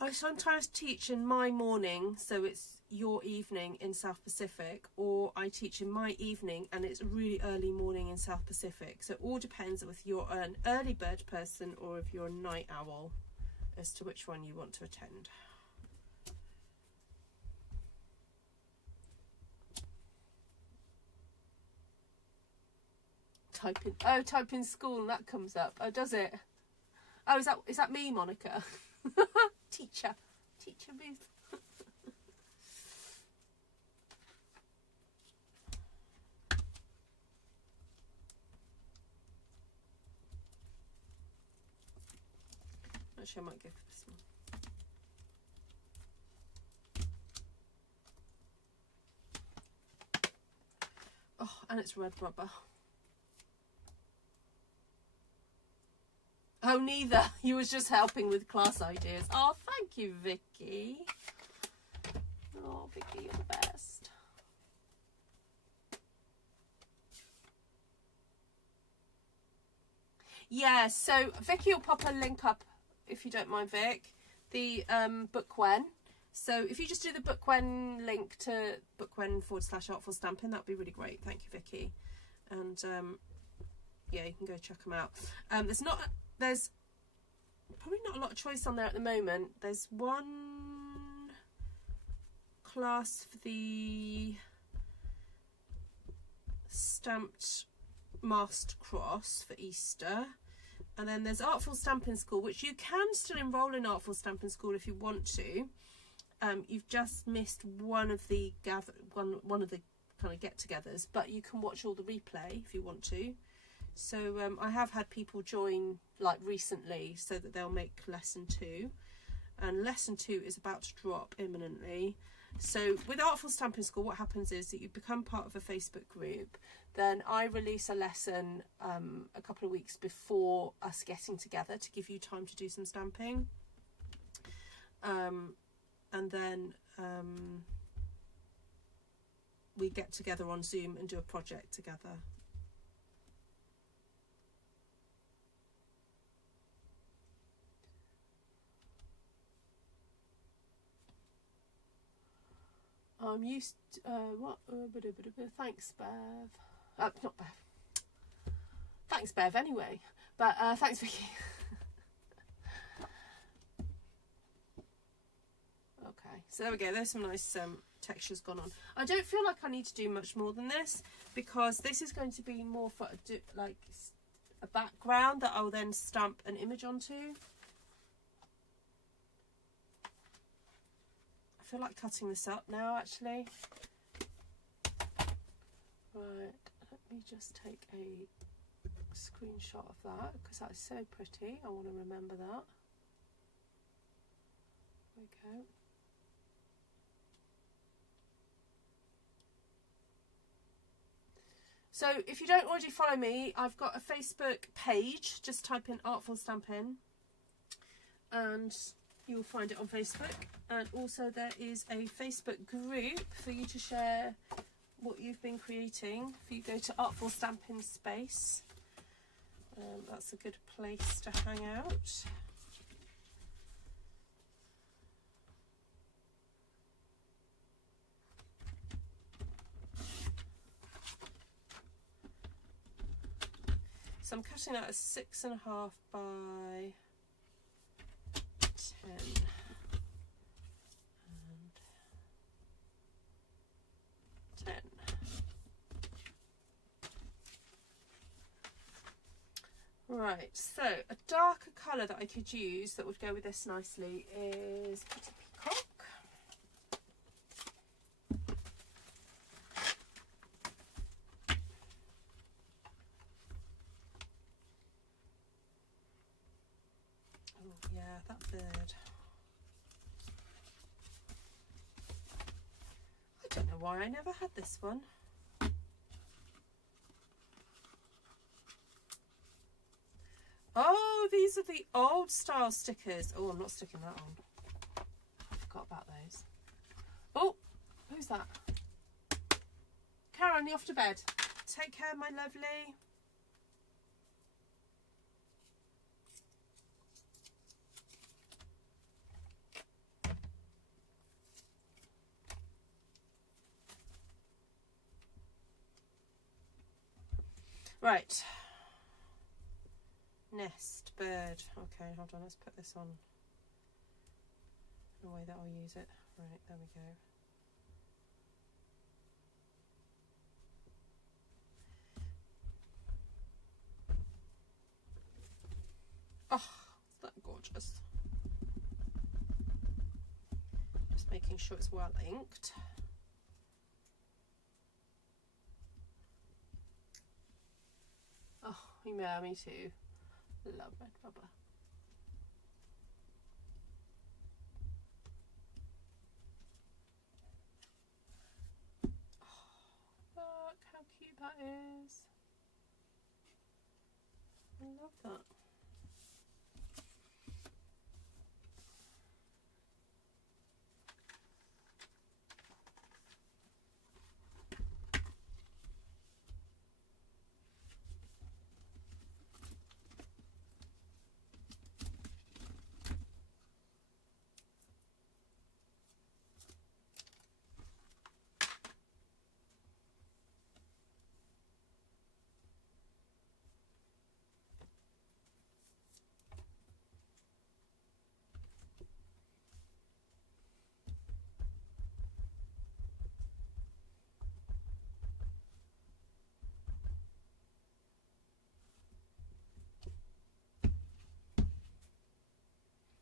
I sometimes teach in my morning, so it's your evening in South Pacific, or I teach in my evening and it's really early morning in South Pacific. So it all depends if you're an early bird person or if you're a night owl as to which one you want to attend. Type in school and that comes up. Oh, does it? Oh, is that me, Monica? Teacher Ruth. Actually, I might go for this one. Oh, and it's red rubber. Oh, neither. You was just helping with class ideas. Oh, thank you, Vicky. Oh, Vicky, you're the best. Yeah, so Vicky will pop a link up, if you don't mind, Vic, the book when. So if you just do the book when link to bookwen/artfulstampin, that'd be really great. Thank you, Vicky. And yeah, you can go check them out. There's probably not a lot of choice on there at the moment. There's one class for the stamped masked cross for Easter, and then there's Artful Stampin School, which you can still enroll in Artful Stampin School if you want to. You've just missed one of the one of the kind of get-togethers, but you can watch all the replay if you want to. So I have had people join like recently so that they'll make lesson 2, and lesson 2 is about to drop imminently. So with Artful Stampin School, what happens is that you become part of a Facebook group. Then I release a lesson a couple of weeks before us getting together to give you time to do some stamping. And then we get together on Zoom and do a project together. I'm used to, thanks, Bev. Not Bev. Thanks, Bev, anyway. But thanks, Vicky. Okay, so there we go. There's some nice textures gone on. I don't feel like I need to do much more than this, because this is going to be more for like a background that I'll then stamp an image onto. I feel like cutting this up now, actually. Right, let me just take a screenshot of that, because that is so pretty. I want to remember that. There we go. So if you don't already follow me, I've got a Facebook page. Just type in Artful Stampin and you'll find it on Facebook. And also there is a Facebook group for you to share what you've been creating. If you go to Artful Stampin Space, that's a good place to hang out. So I'm cutting out a 6.5 by 10 and 10. Right, so a darker colour that I could use that would go with this nicely is Pretty Peacock. Oh yeah, that bird. I don't know why I never had this one. Oh, these are the old style stickers. Oh, I'm not sticking that on. I forgot about those. Oh, who's that? Karen, you off to bed? Take care, my lovely. Right. Nest, bird. Okay, hold on, let's put this on the way that I'll use it. Right, there we go. Oh, is that gorgeous? Just making sure it's well inked. Oh, yeah, me too. Love red rubber. Oh, look how cute that is. I love that.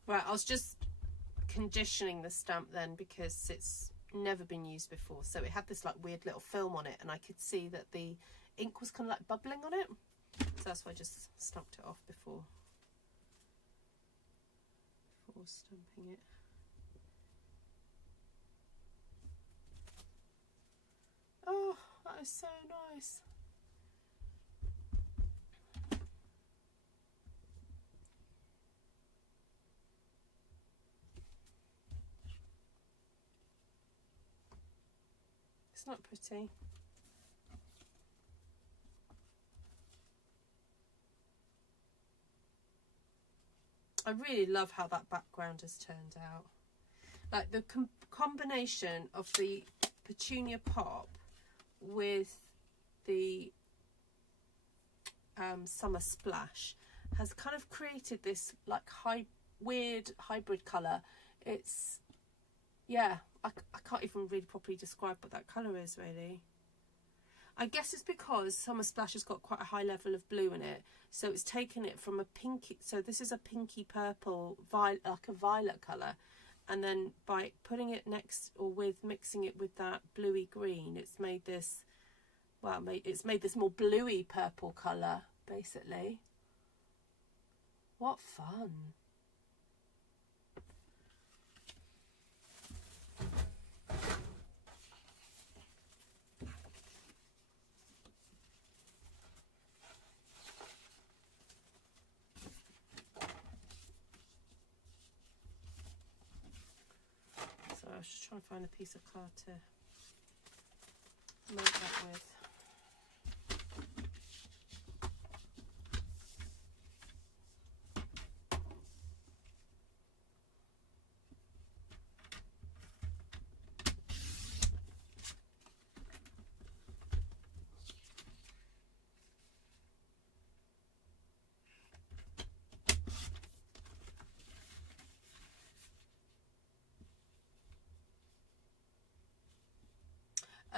Right, I was just conditioning the stamp then because it's never been used before. So it had this like weird little film on it and I could see that the ink was kind of like bubbling on it. So that's why I just stamped it off before stamping it. Oh, that is so nice. It's not pretty. I really love how that background has turned out. Like the combination of the petunia pop with the summer splash has kind of created this like weird hybrid colour. It's, yeah, I can't even really properly describe what that colour is really. I guess it's because Summer Splash has got quite a high level of blue in it, so it's taken it from a pinky, so this is a pinky purple, like a violet colour, and then by putting it next or with mixing it with that bluey green, it's made this, well, it's made this more bluey purple colour basically. What fun. was just trying to find a piece of card to make that with.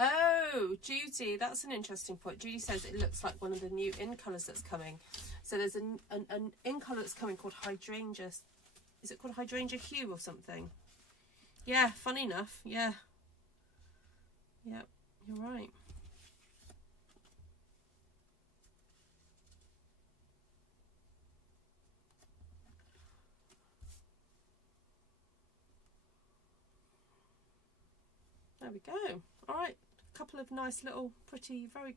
Oh, Judy, that's an interesting point. Judy says it looks like one of the new in colours that's coming. So there's an in colour that's coming called Hydrangea. Is it called Hydrangea Hue or something? Yeah, funny enough. Yeah. Yep, you're right. There we go. All right. Couple of nice little pretty, very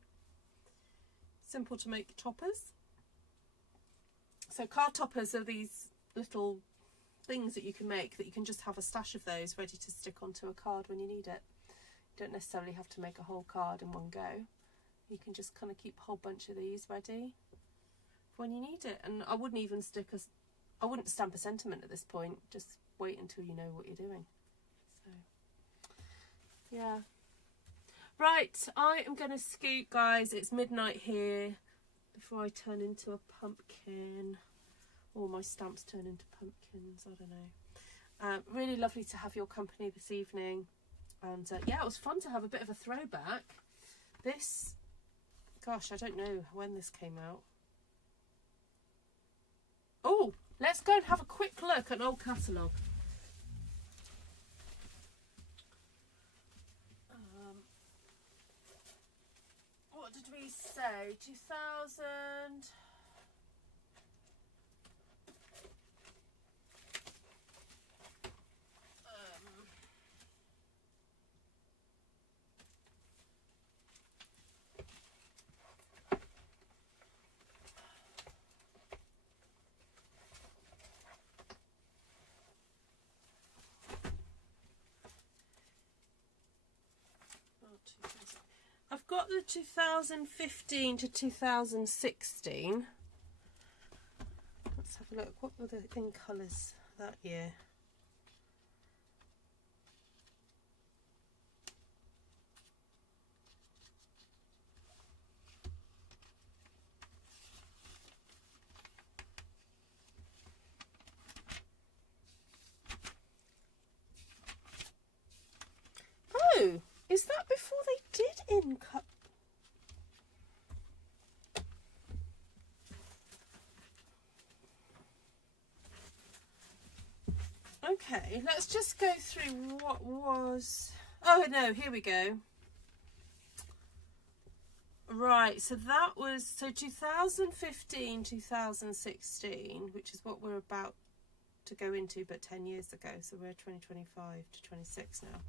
simple to make toppers. So card toppers are these little things that you can make that you can just have a stash of those ready to stick onto a card when you need it. You don't necessarily have to make a whole card in one go. You can just kind of keep a whole bunch of these ready for when you need it. And I wouldn't even I wouldn't stamp a sentiment at this point. Just wait until you know what you're doing. So yeah. Right, I am going to scoot, guys. It's midnight here before I turn into a pumpkin. Or my stamps turn into pumpkins, I don't know. Really lovely to have your company this evening. And yeah, it was fun to have a bit of a throwback. This, gosh, I don't know when this came out. Oh, let's go and have a quick look at an old catalogue. What did we say? 2000. I've got the 2015 to 2016. Let's have a look. What were the in colours that year? Oh, is that before they did in cut? Okay, let's just go through what was... Oh no, here we go. Right, so that was... So 2015, 2016, which is what we're about to go into, but 10 years ago. So we're 2025 to 26 now.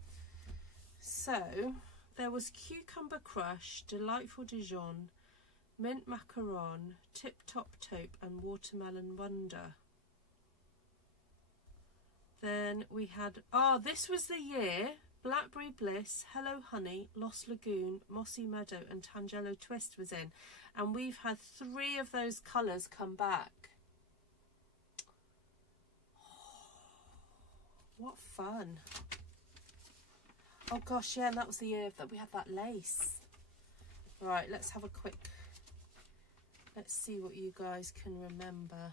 So there was Cucumber Crush, Delightful Dijon, Mint Macaron, Tip Top Taupe and Watermelon Wonder. Then we had, this was the year, Blackberry Bliss, Hello Honey, Lost Lagoon, Mossy Meadow and Tangelo Twist was in. And we've had 3 of those colours come back. What fun. Oh gosh, yeah, and that was the year that we had that lace. Right, let's have a quick, let's see what you guys can remember.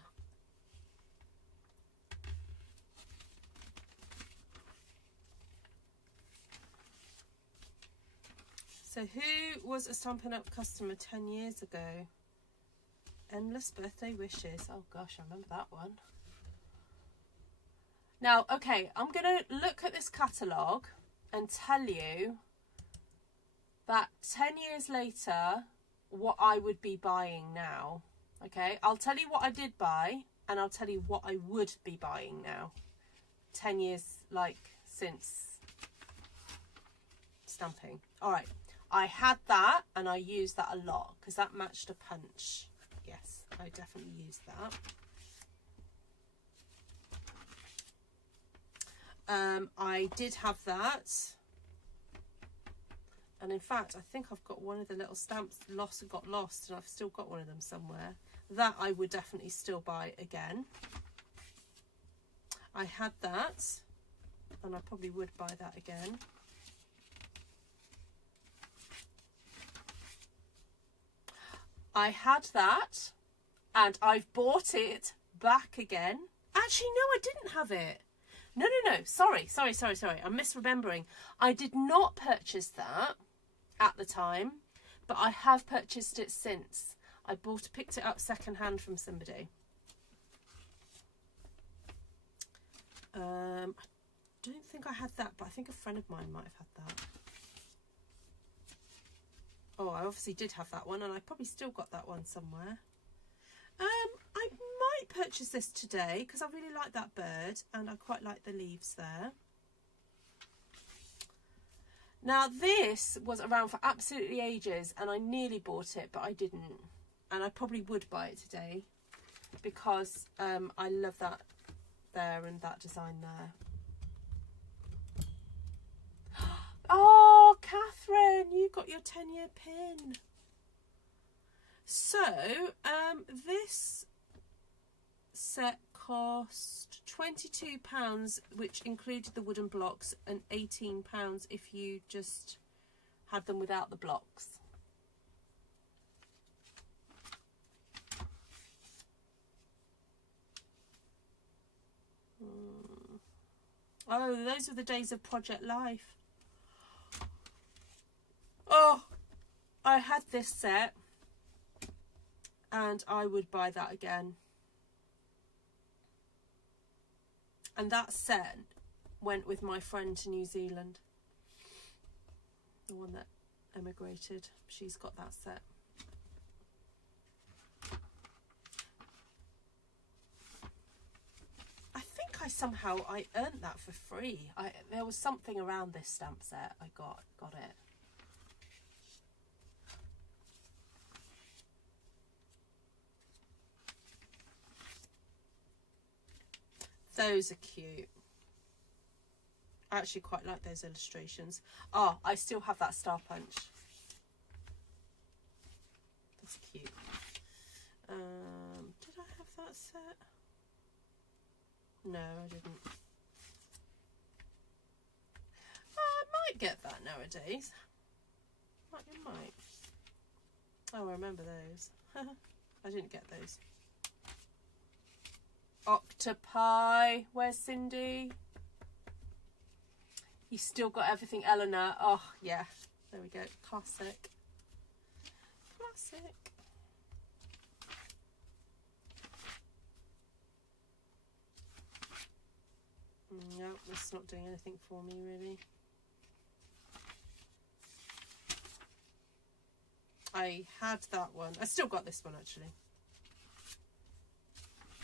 So who was a Stampin' Up customer 10 years ago? Endless Birthday Wishes. Oh gosh, I remember that one. Now, okay, I'm going to look at this catalogue and tell you that 10 years later, what I would be buying now. Okay, I'll tell you what I did buy and I'll tell you what I would be buying now. 10 years, like, since stamping. All right. I had that and I used that a lot because that matched a punch. Yes, I definitely used that. I did have that. And in fact, I think I've got one of the little stamps got lost, and I've still got one of them somewhere. That I would definitely still buy again. I had that, and I probably would buy that again. I had that, and I've bought it back again. Actually, no, I didn't have it. No. Sorry. I'm misremembering. I did not purchase that at the time, but I have purchased it since. I picked it up secondhand from somebody. I don't think I had that, but I think a friend of mine might have had that. Oh, I obviously did have that one, and I probably still got that one somewhere. I might purchase this today because I really like that bird, and I quite like the leaves there. Now, this was around for absolutely ages, and I nearly bought it, but I didn't. And I probably would buy it today because I love that there and that design there. Oh, Catherine, you got your 10-year pin. So, this set cost £22, which included the wooden blocks, and £18 if you just had them without the blocks. Oh, those were the days of Project Life. Oh, I had this set, and I would buy that again. And that set went with my friend to New Zealand. The one that emigrated. She's got that set. I think I earned that for free. There was something around this stamp set. I got it. Those are cute. I actually quite like those illustrations. Oh, I still have that star punch. That's cute. Did I have that set? No, I didn't. I might get that nowadays. I might. Oh, I remember those. I didn't get those. Octopi. Where's Cindy? You still got everything, Eleanor. Oh, yeah. There we go. Classic. Classic. No, that's not doing anything for me, really. I had that one. I still got this one, actually.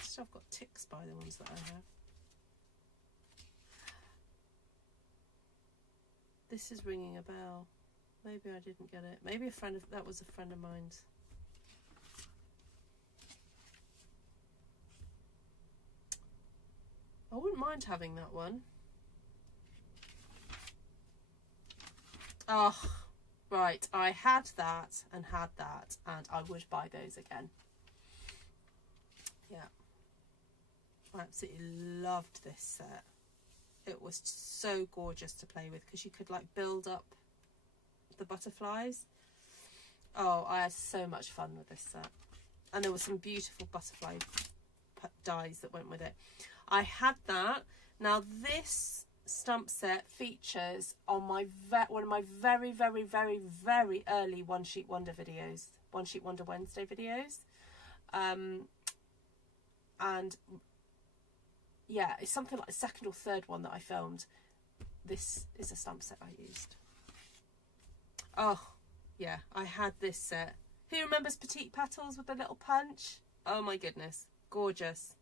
Still got ticks by the ones that I have. This is ringing a bell. Maybe I didn't get it. Maybe that was a friend of mine's. I wouldn't mind having that one. Oh, right. I had that, and I would buy those again. Yeah. I absolutely loved this set. It was so gorgeous to play with because you could like build up the butterflies. Oh, I had so much fun with this set. And there were some beautiful butterfly dies that went with it. I had that. Now this stamp set features on my one of my very, very, very, very early One Sheet Wonder videos, One Sheet Wonder Wednesday videos. And yeah, it's something like the second or third one that I filmed. This is a stamp set I used. Oh, yeah, I had this set. Who remembers Petite Petals with the little punch? Oh my goodness, gorgeous.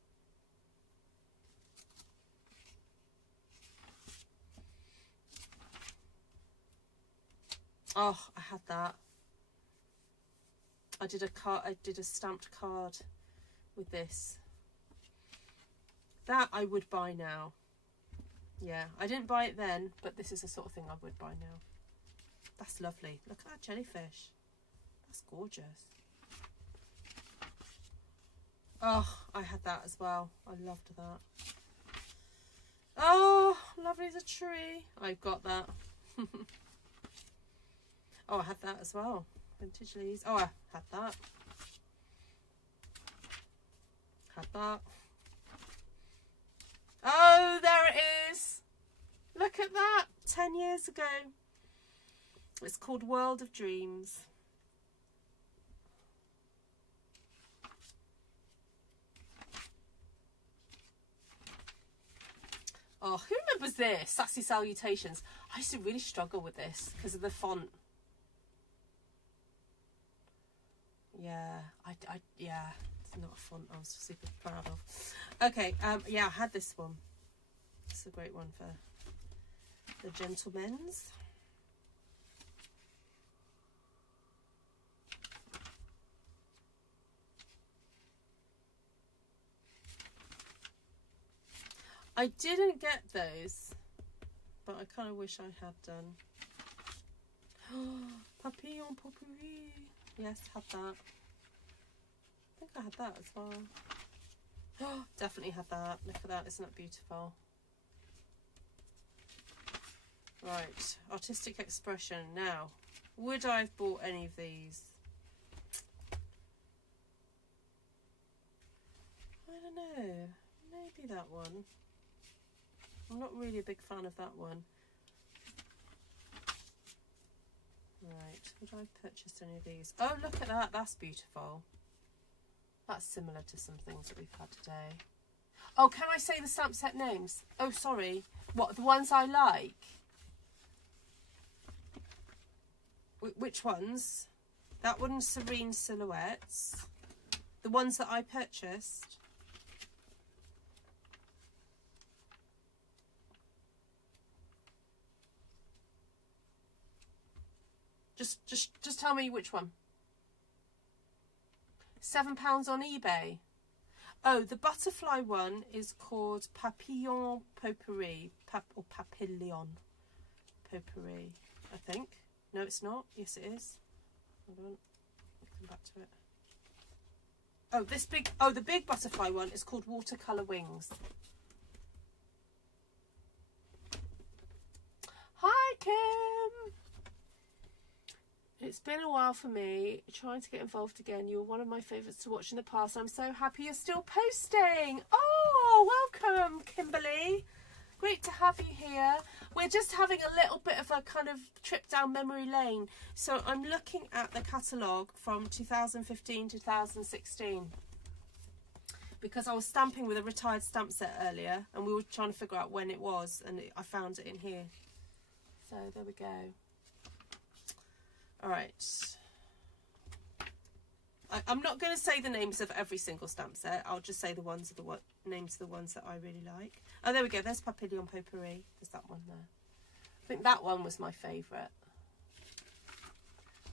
Oh, I had that. I did a stamped card with this. That I would buy now. Yeah, I didn't buy it then, but this is the sort of thing I would buy now. That's lovely. Look at that jellyfish. That's gorgeous. Oh, I had that as well. I loved that. Oh, lovely as a tree. I've got that. Oh, I had that as well. Vintage leaves. Oh, I had that. Had that. Oh, there it is. Look at that. 10 years ago. It's called World of Dreams. Oh, who remembers this? Sassy Salutations. I used to really struggle with this because of the font. Yeah, yeah, it's not a font I was super proud of. Okay, yeah, I had this one. It's a great one for the gentlemen's. I didn't get those, but I kind of wish I had done. Papillon Potpourri. Yes, had that. I think I had that as well. Definitely had that. Look at that. Isn't that beautiful? Right. Artistic expression. Now, would I have bought any of these? I don't know. Maybe that one. I'm not really a big fan of that one. Right, would I have purchased any of these? Oh, look at that. That's beautiful. That's similar to some things that we've had today. Oh, can I say the stamp set names? Oh, sorry. What, the ones I like? Which ones? That one's Serene Silhouettes. The ones that I purchased. Just tell me which one. £7 on eBay. Oh, the butterfly one is called Papillon Potpourri. Or Papillon Potpourri, I think. No, it's not. Yes, it is. Hold on. I'll come back to it. Oh, the big butterfly one is called Watercolour Wings. Hi, Kim. It's been a while for me trying to get involved again. You were one of my favourites to watch in the past. I'm so happy you're still posting. Oh, welcome, Kimberly. Great to have you here. We're just having a little bit of a kind of trip down memory lane. So I'm looking at the catalogue from 2015 to 2016 because I was stamping with a retired stamp set earlier and we were trying to figure out when it was, and I found it in here. So there we go. All right. I'm not going to say the names of every single stamp set. I'll just say the ones of the names of the ones that I really like. Oh, there we go. There's Papillon Potpourri. There's that one there. I think that one was my favourite.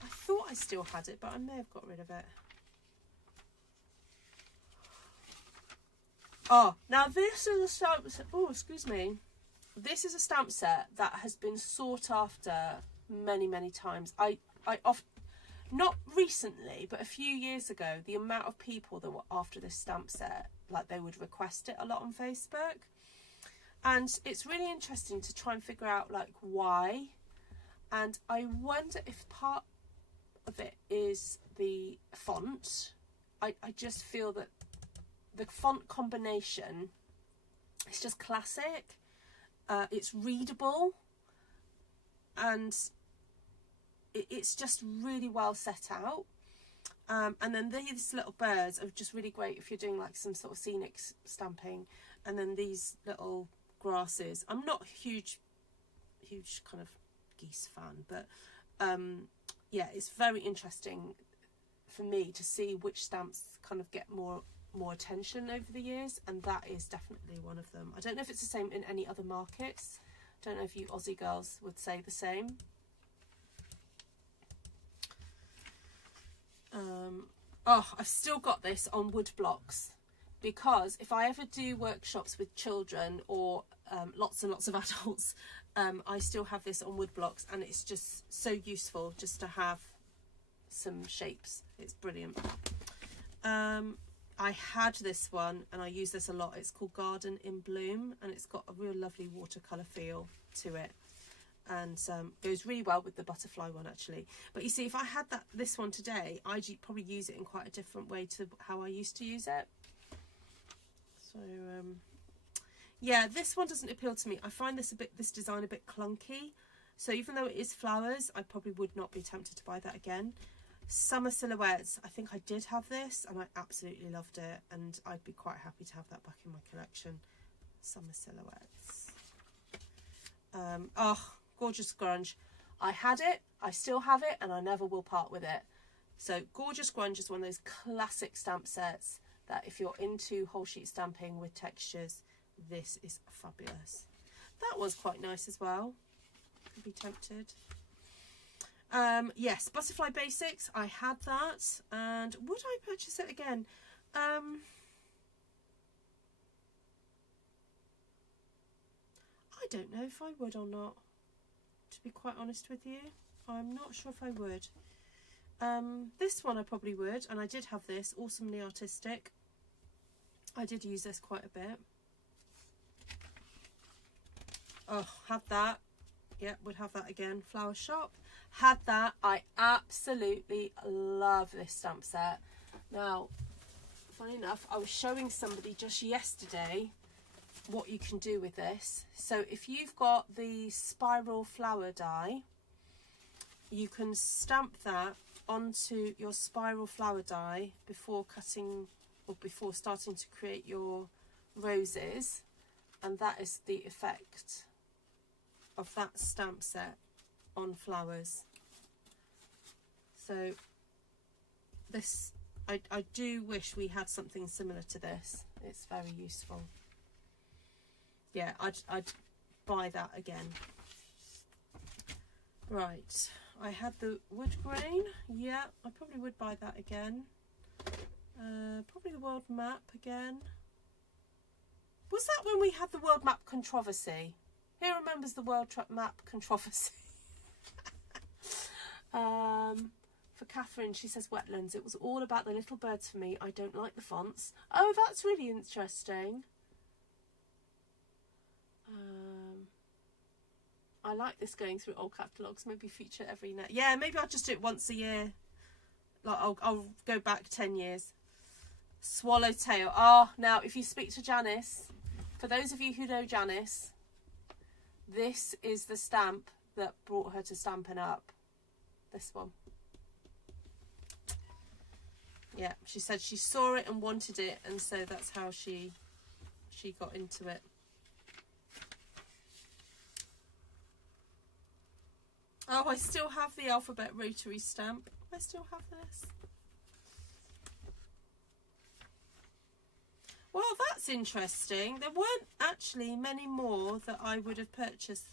I thought I still had it, but I may have got rid of it. Oh, now this is a stamp set. Oh, excuse me. This is a stamp set that has been sought after many, many times. I often, not recently, but a few years ago, the amount of people that were after this stamp set, like they would request it a lot on Facebook. And it's really interesting to try and figure out like why. And I wonder if part of it is the font. I just feel that the font combination is just classic. It's readable. And it's just really well set out. And then these little birds are just really great if you're doing like some sort of scenic stamping. And then these little grasses. I'm not a huge kind of geese fan, but yeah, it's very interesting for me to see which stamps kind of get more attention over the years, and that is definitely one of them. I don't know if it's the same in any other markets. I don't know if you Aussie girls would say the same. Oh, I've still got this on wood blocks. because if I ever do workshops with children or lots and lots of adults, I still have this on wood blocks, and it's just so useful just to have some shapes. It's brilliant. I had this one and I use this a lot. It's called Garden in Bloom, and it's got a real lovely watercolour feel to it, and goes really well with the butterfly one actually. But you see, if I had this one today, I'd probably use it in quite a different way to how I used to use it. So yeah, this one doesn't appeal to me. I find this design a bit clunky. So even though it is flowers, I probably would not be tempted to buy that again. Summer Silhouettes, I think I did have this and I absolutely loved it, and I'd be quite happy to have that back in my collection. Summer Silhouettes. Oh, Gorgeous Grunge. I had it, I still have it, and I never will part with it. So Gorgeous Grunge is one of those classic stamp sets that if you're into whole sheet stamping with textures, this is fabulous. That was quite nice as well. Could be tempted. Yes, Butterfly Basics, I had that, and would I purchase it again? I don't know if I would or not, to be quite honest with you. I'm not sure if I would. This one I probably would, and I did have this, Awesomely Artistic. I did use this quite a bit. Oh, had that. Yeah, would have that again. Flower Shop. Had that. I absolutely love this stamp set. Now, funny enough, I was showing somebody just yesterday what you can do with this. So if you've got the spiral flower die, you can stamp that onto your spiral flower die before cutting or before starting to create your roses, and that is the effect of that stamp set on flowers. So this, I do wish we had something similar to this. It's very useful. Yeah, I'd buy that again. Right, I had the wood grain. Yeah, I probably would buy that again. Probably the world map again. Was that when we had the world map controversy? Who remembers the world map controversy? For Catherine, she says wetlands. It was all about the little birds for me. I don't like the fonts. Oh, that's really interesting. I like this, going through old catalogues. Maybe feature every night. Yeah, maybe I'll just do it once a year. Like I'll go back 10 years. Swallowtail. Oh, now if you speak to Janice, for those of you who know Janice, this is the stamp that brought her to Stampin' Up. This one. Yeah, she said she saw it and wanted it, and so that's how she got into it. Oh, I still have the alphabet rotary stamp. I still have this. Well, that's interesting. There weren't actually many more that I would have purchased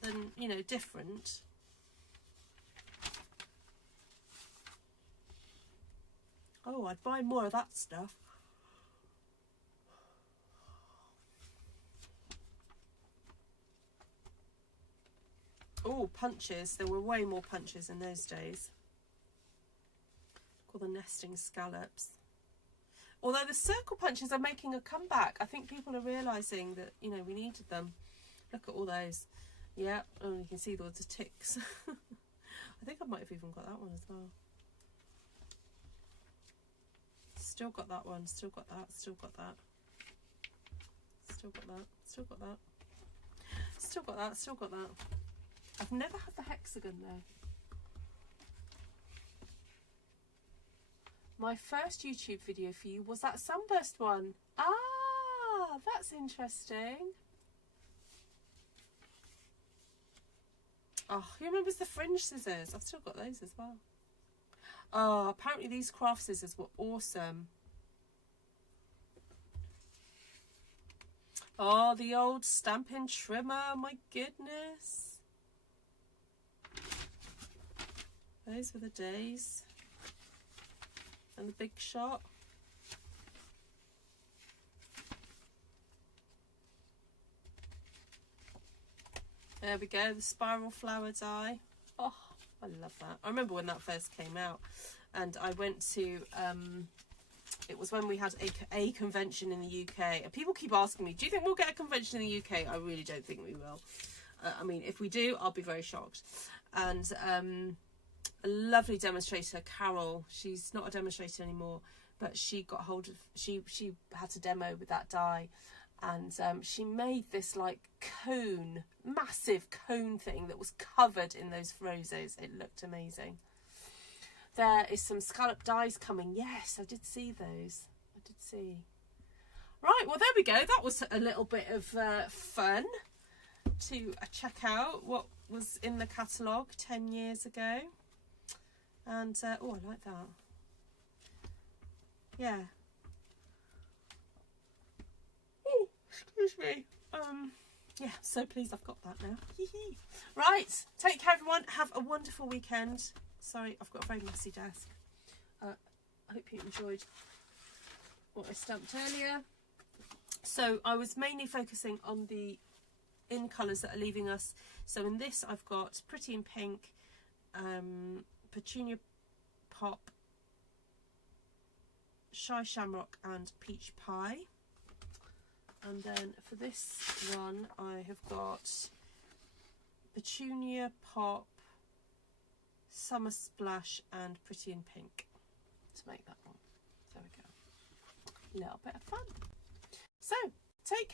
than, you know, different. Oh, I'd buy more of that stuff. Oh, punches. There were way more punches in those days. Called the nesting scallops. Although the circle punches are making a comeback. I think people are realising that, you know, we needed them. Look at all those. Yeah, oh, you can see loads of ticks. I think I might have even got that one as well. Still got that one, still got that, still got that. Still got that, still got that. Still got that, still got that. I've never had the hexagon though. My first YouTube video for you was that sunburst one. Ah, that's interesting. Oh, who remembers the fringe scissors? I've still got those as well. Oh, apparently these craft scissors were awesome. Oh, the old Stampin' trimmer, my goodness. Those were the days. And the Big Shot. There we go, the spiral flower die. Oh, I love that. I remember when that first came out, and I went to, it was when we had a convention in the UK, and people keep asking me, do you think we'll get a convention in the UK? I really don't think we will. I mean, if we do, I'll be very shocked. And a lovely demonstrator, Carol, she's not a demonstrator anymore, but she got hold of, she had to demo with that die, and she made this like cone, massive cone thing that was covered in those roses. It looked amazing. There is some scallop dies coming. Yes, I did see those. I did see. Right, well, there we go. That was a little bit of fun to check out what was in the catalogue 10 years ago. And, oh, I like that. Yeah. Oh, excuse me. Yeah, so pleased I've got that now. Right, take care, everyone. Have a wonderful weekend. Sorry, I've got a very messy desk. I hope you enjoyed what I stamped earlier. So I was mainly focusing on the in colours that are leaving us. So in this I've got Pretty in Pink, Petunia Pop, Shy Shamrock and Peach Pie. And then for this one I have got Petunia Pop, Summer Splash and Pretty in Pink to make that one. There we go. A little bit of fun. So take care.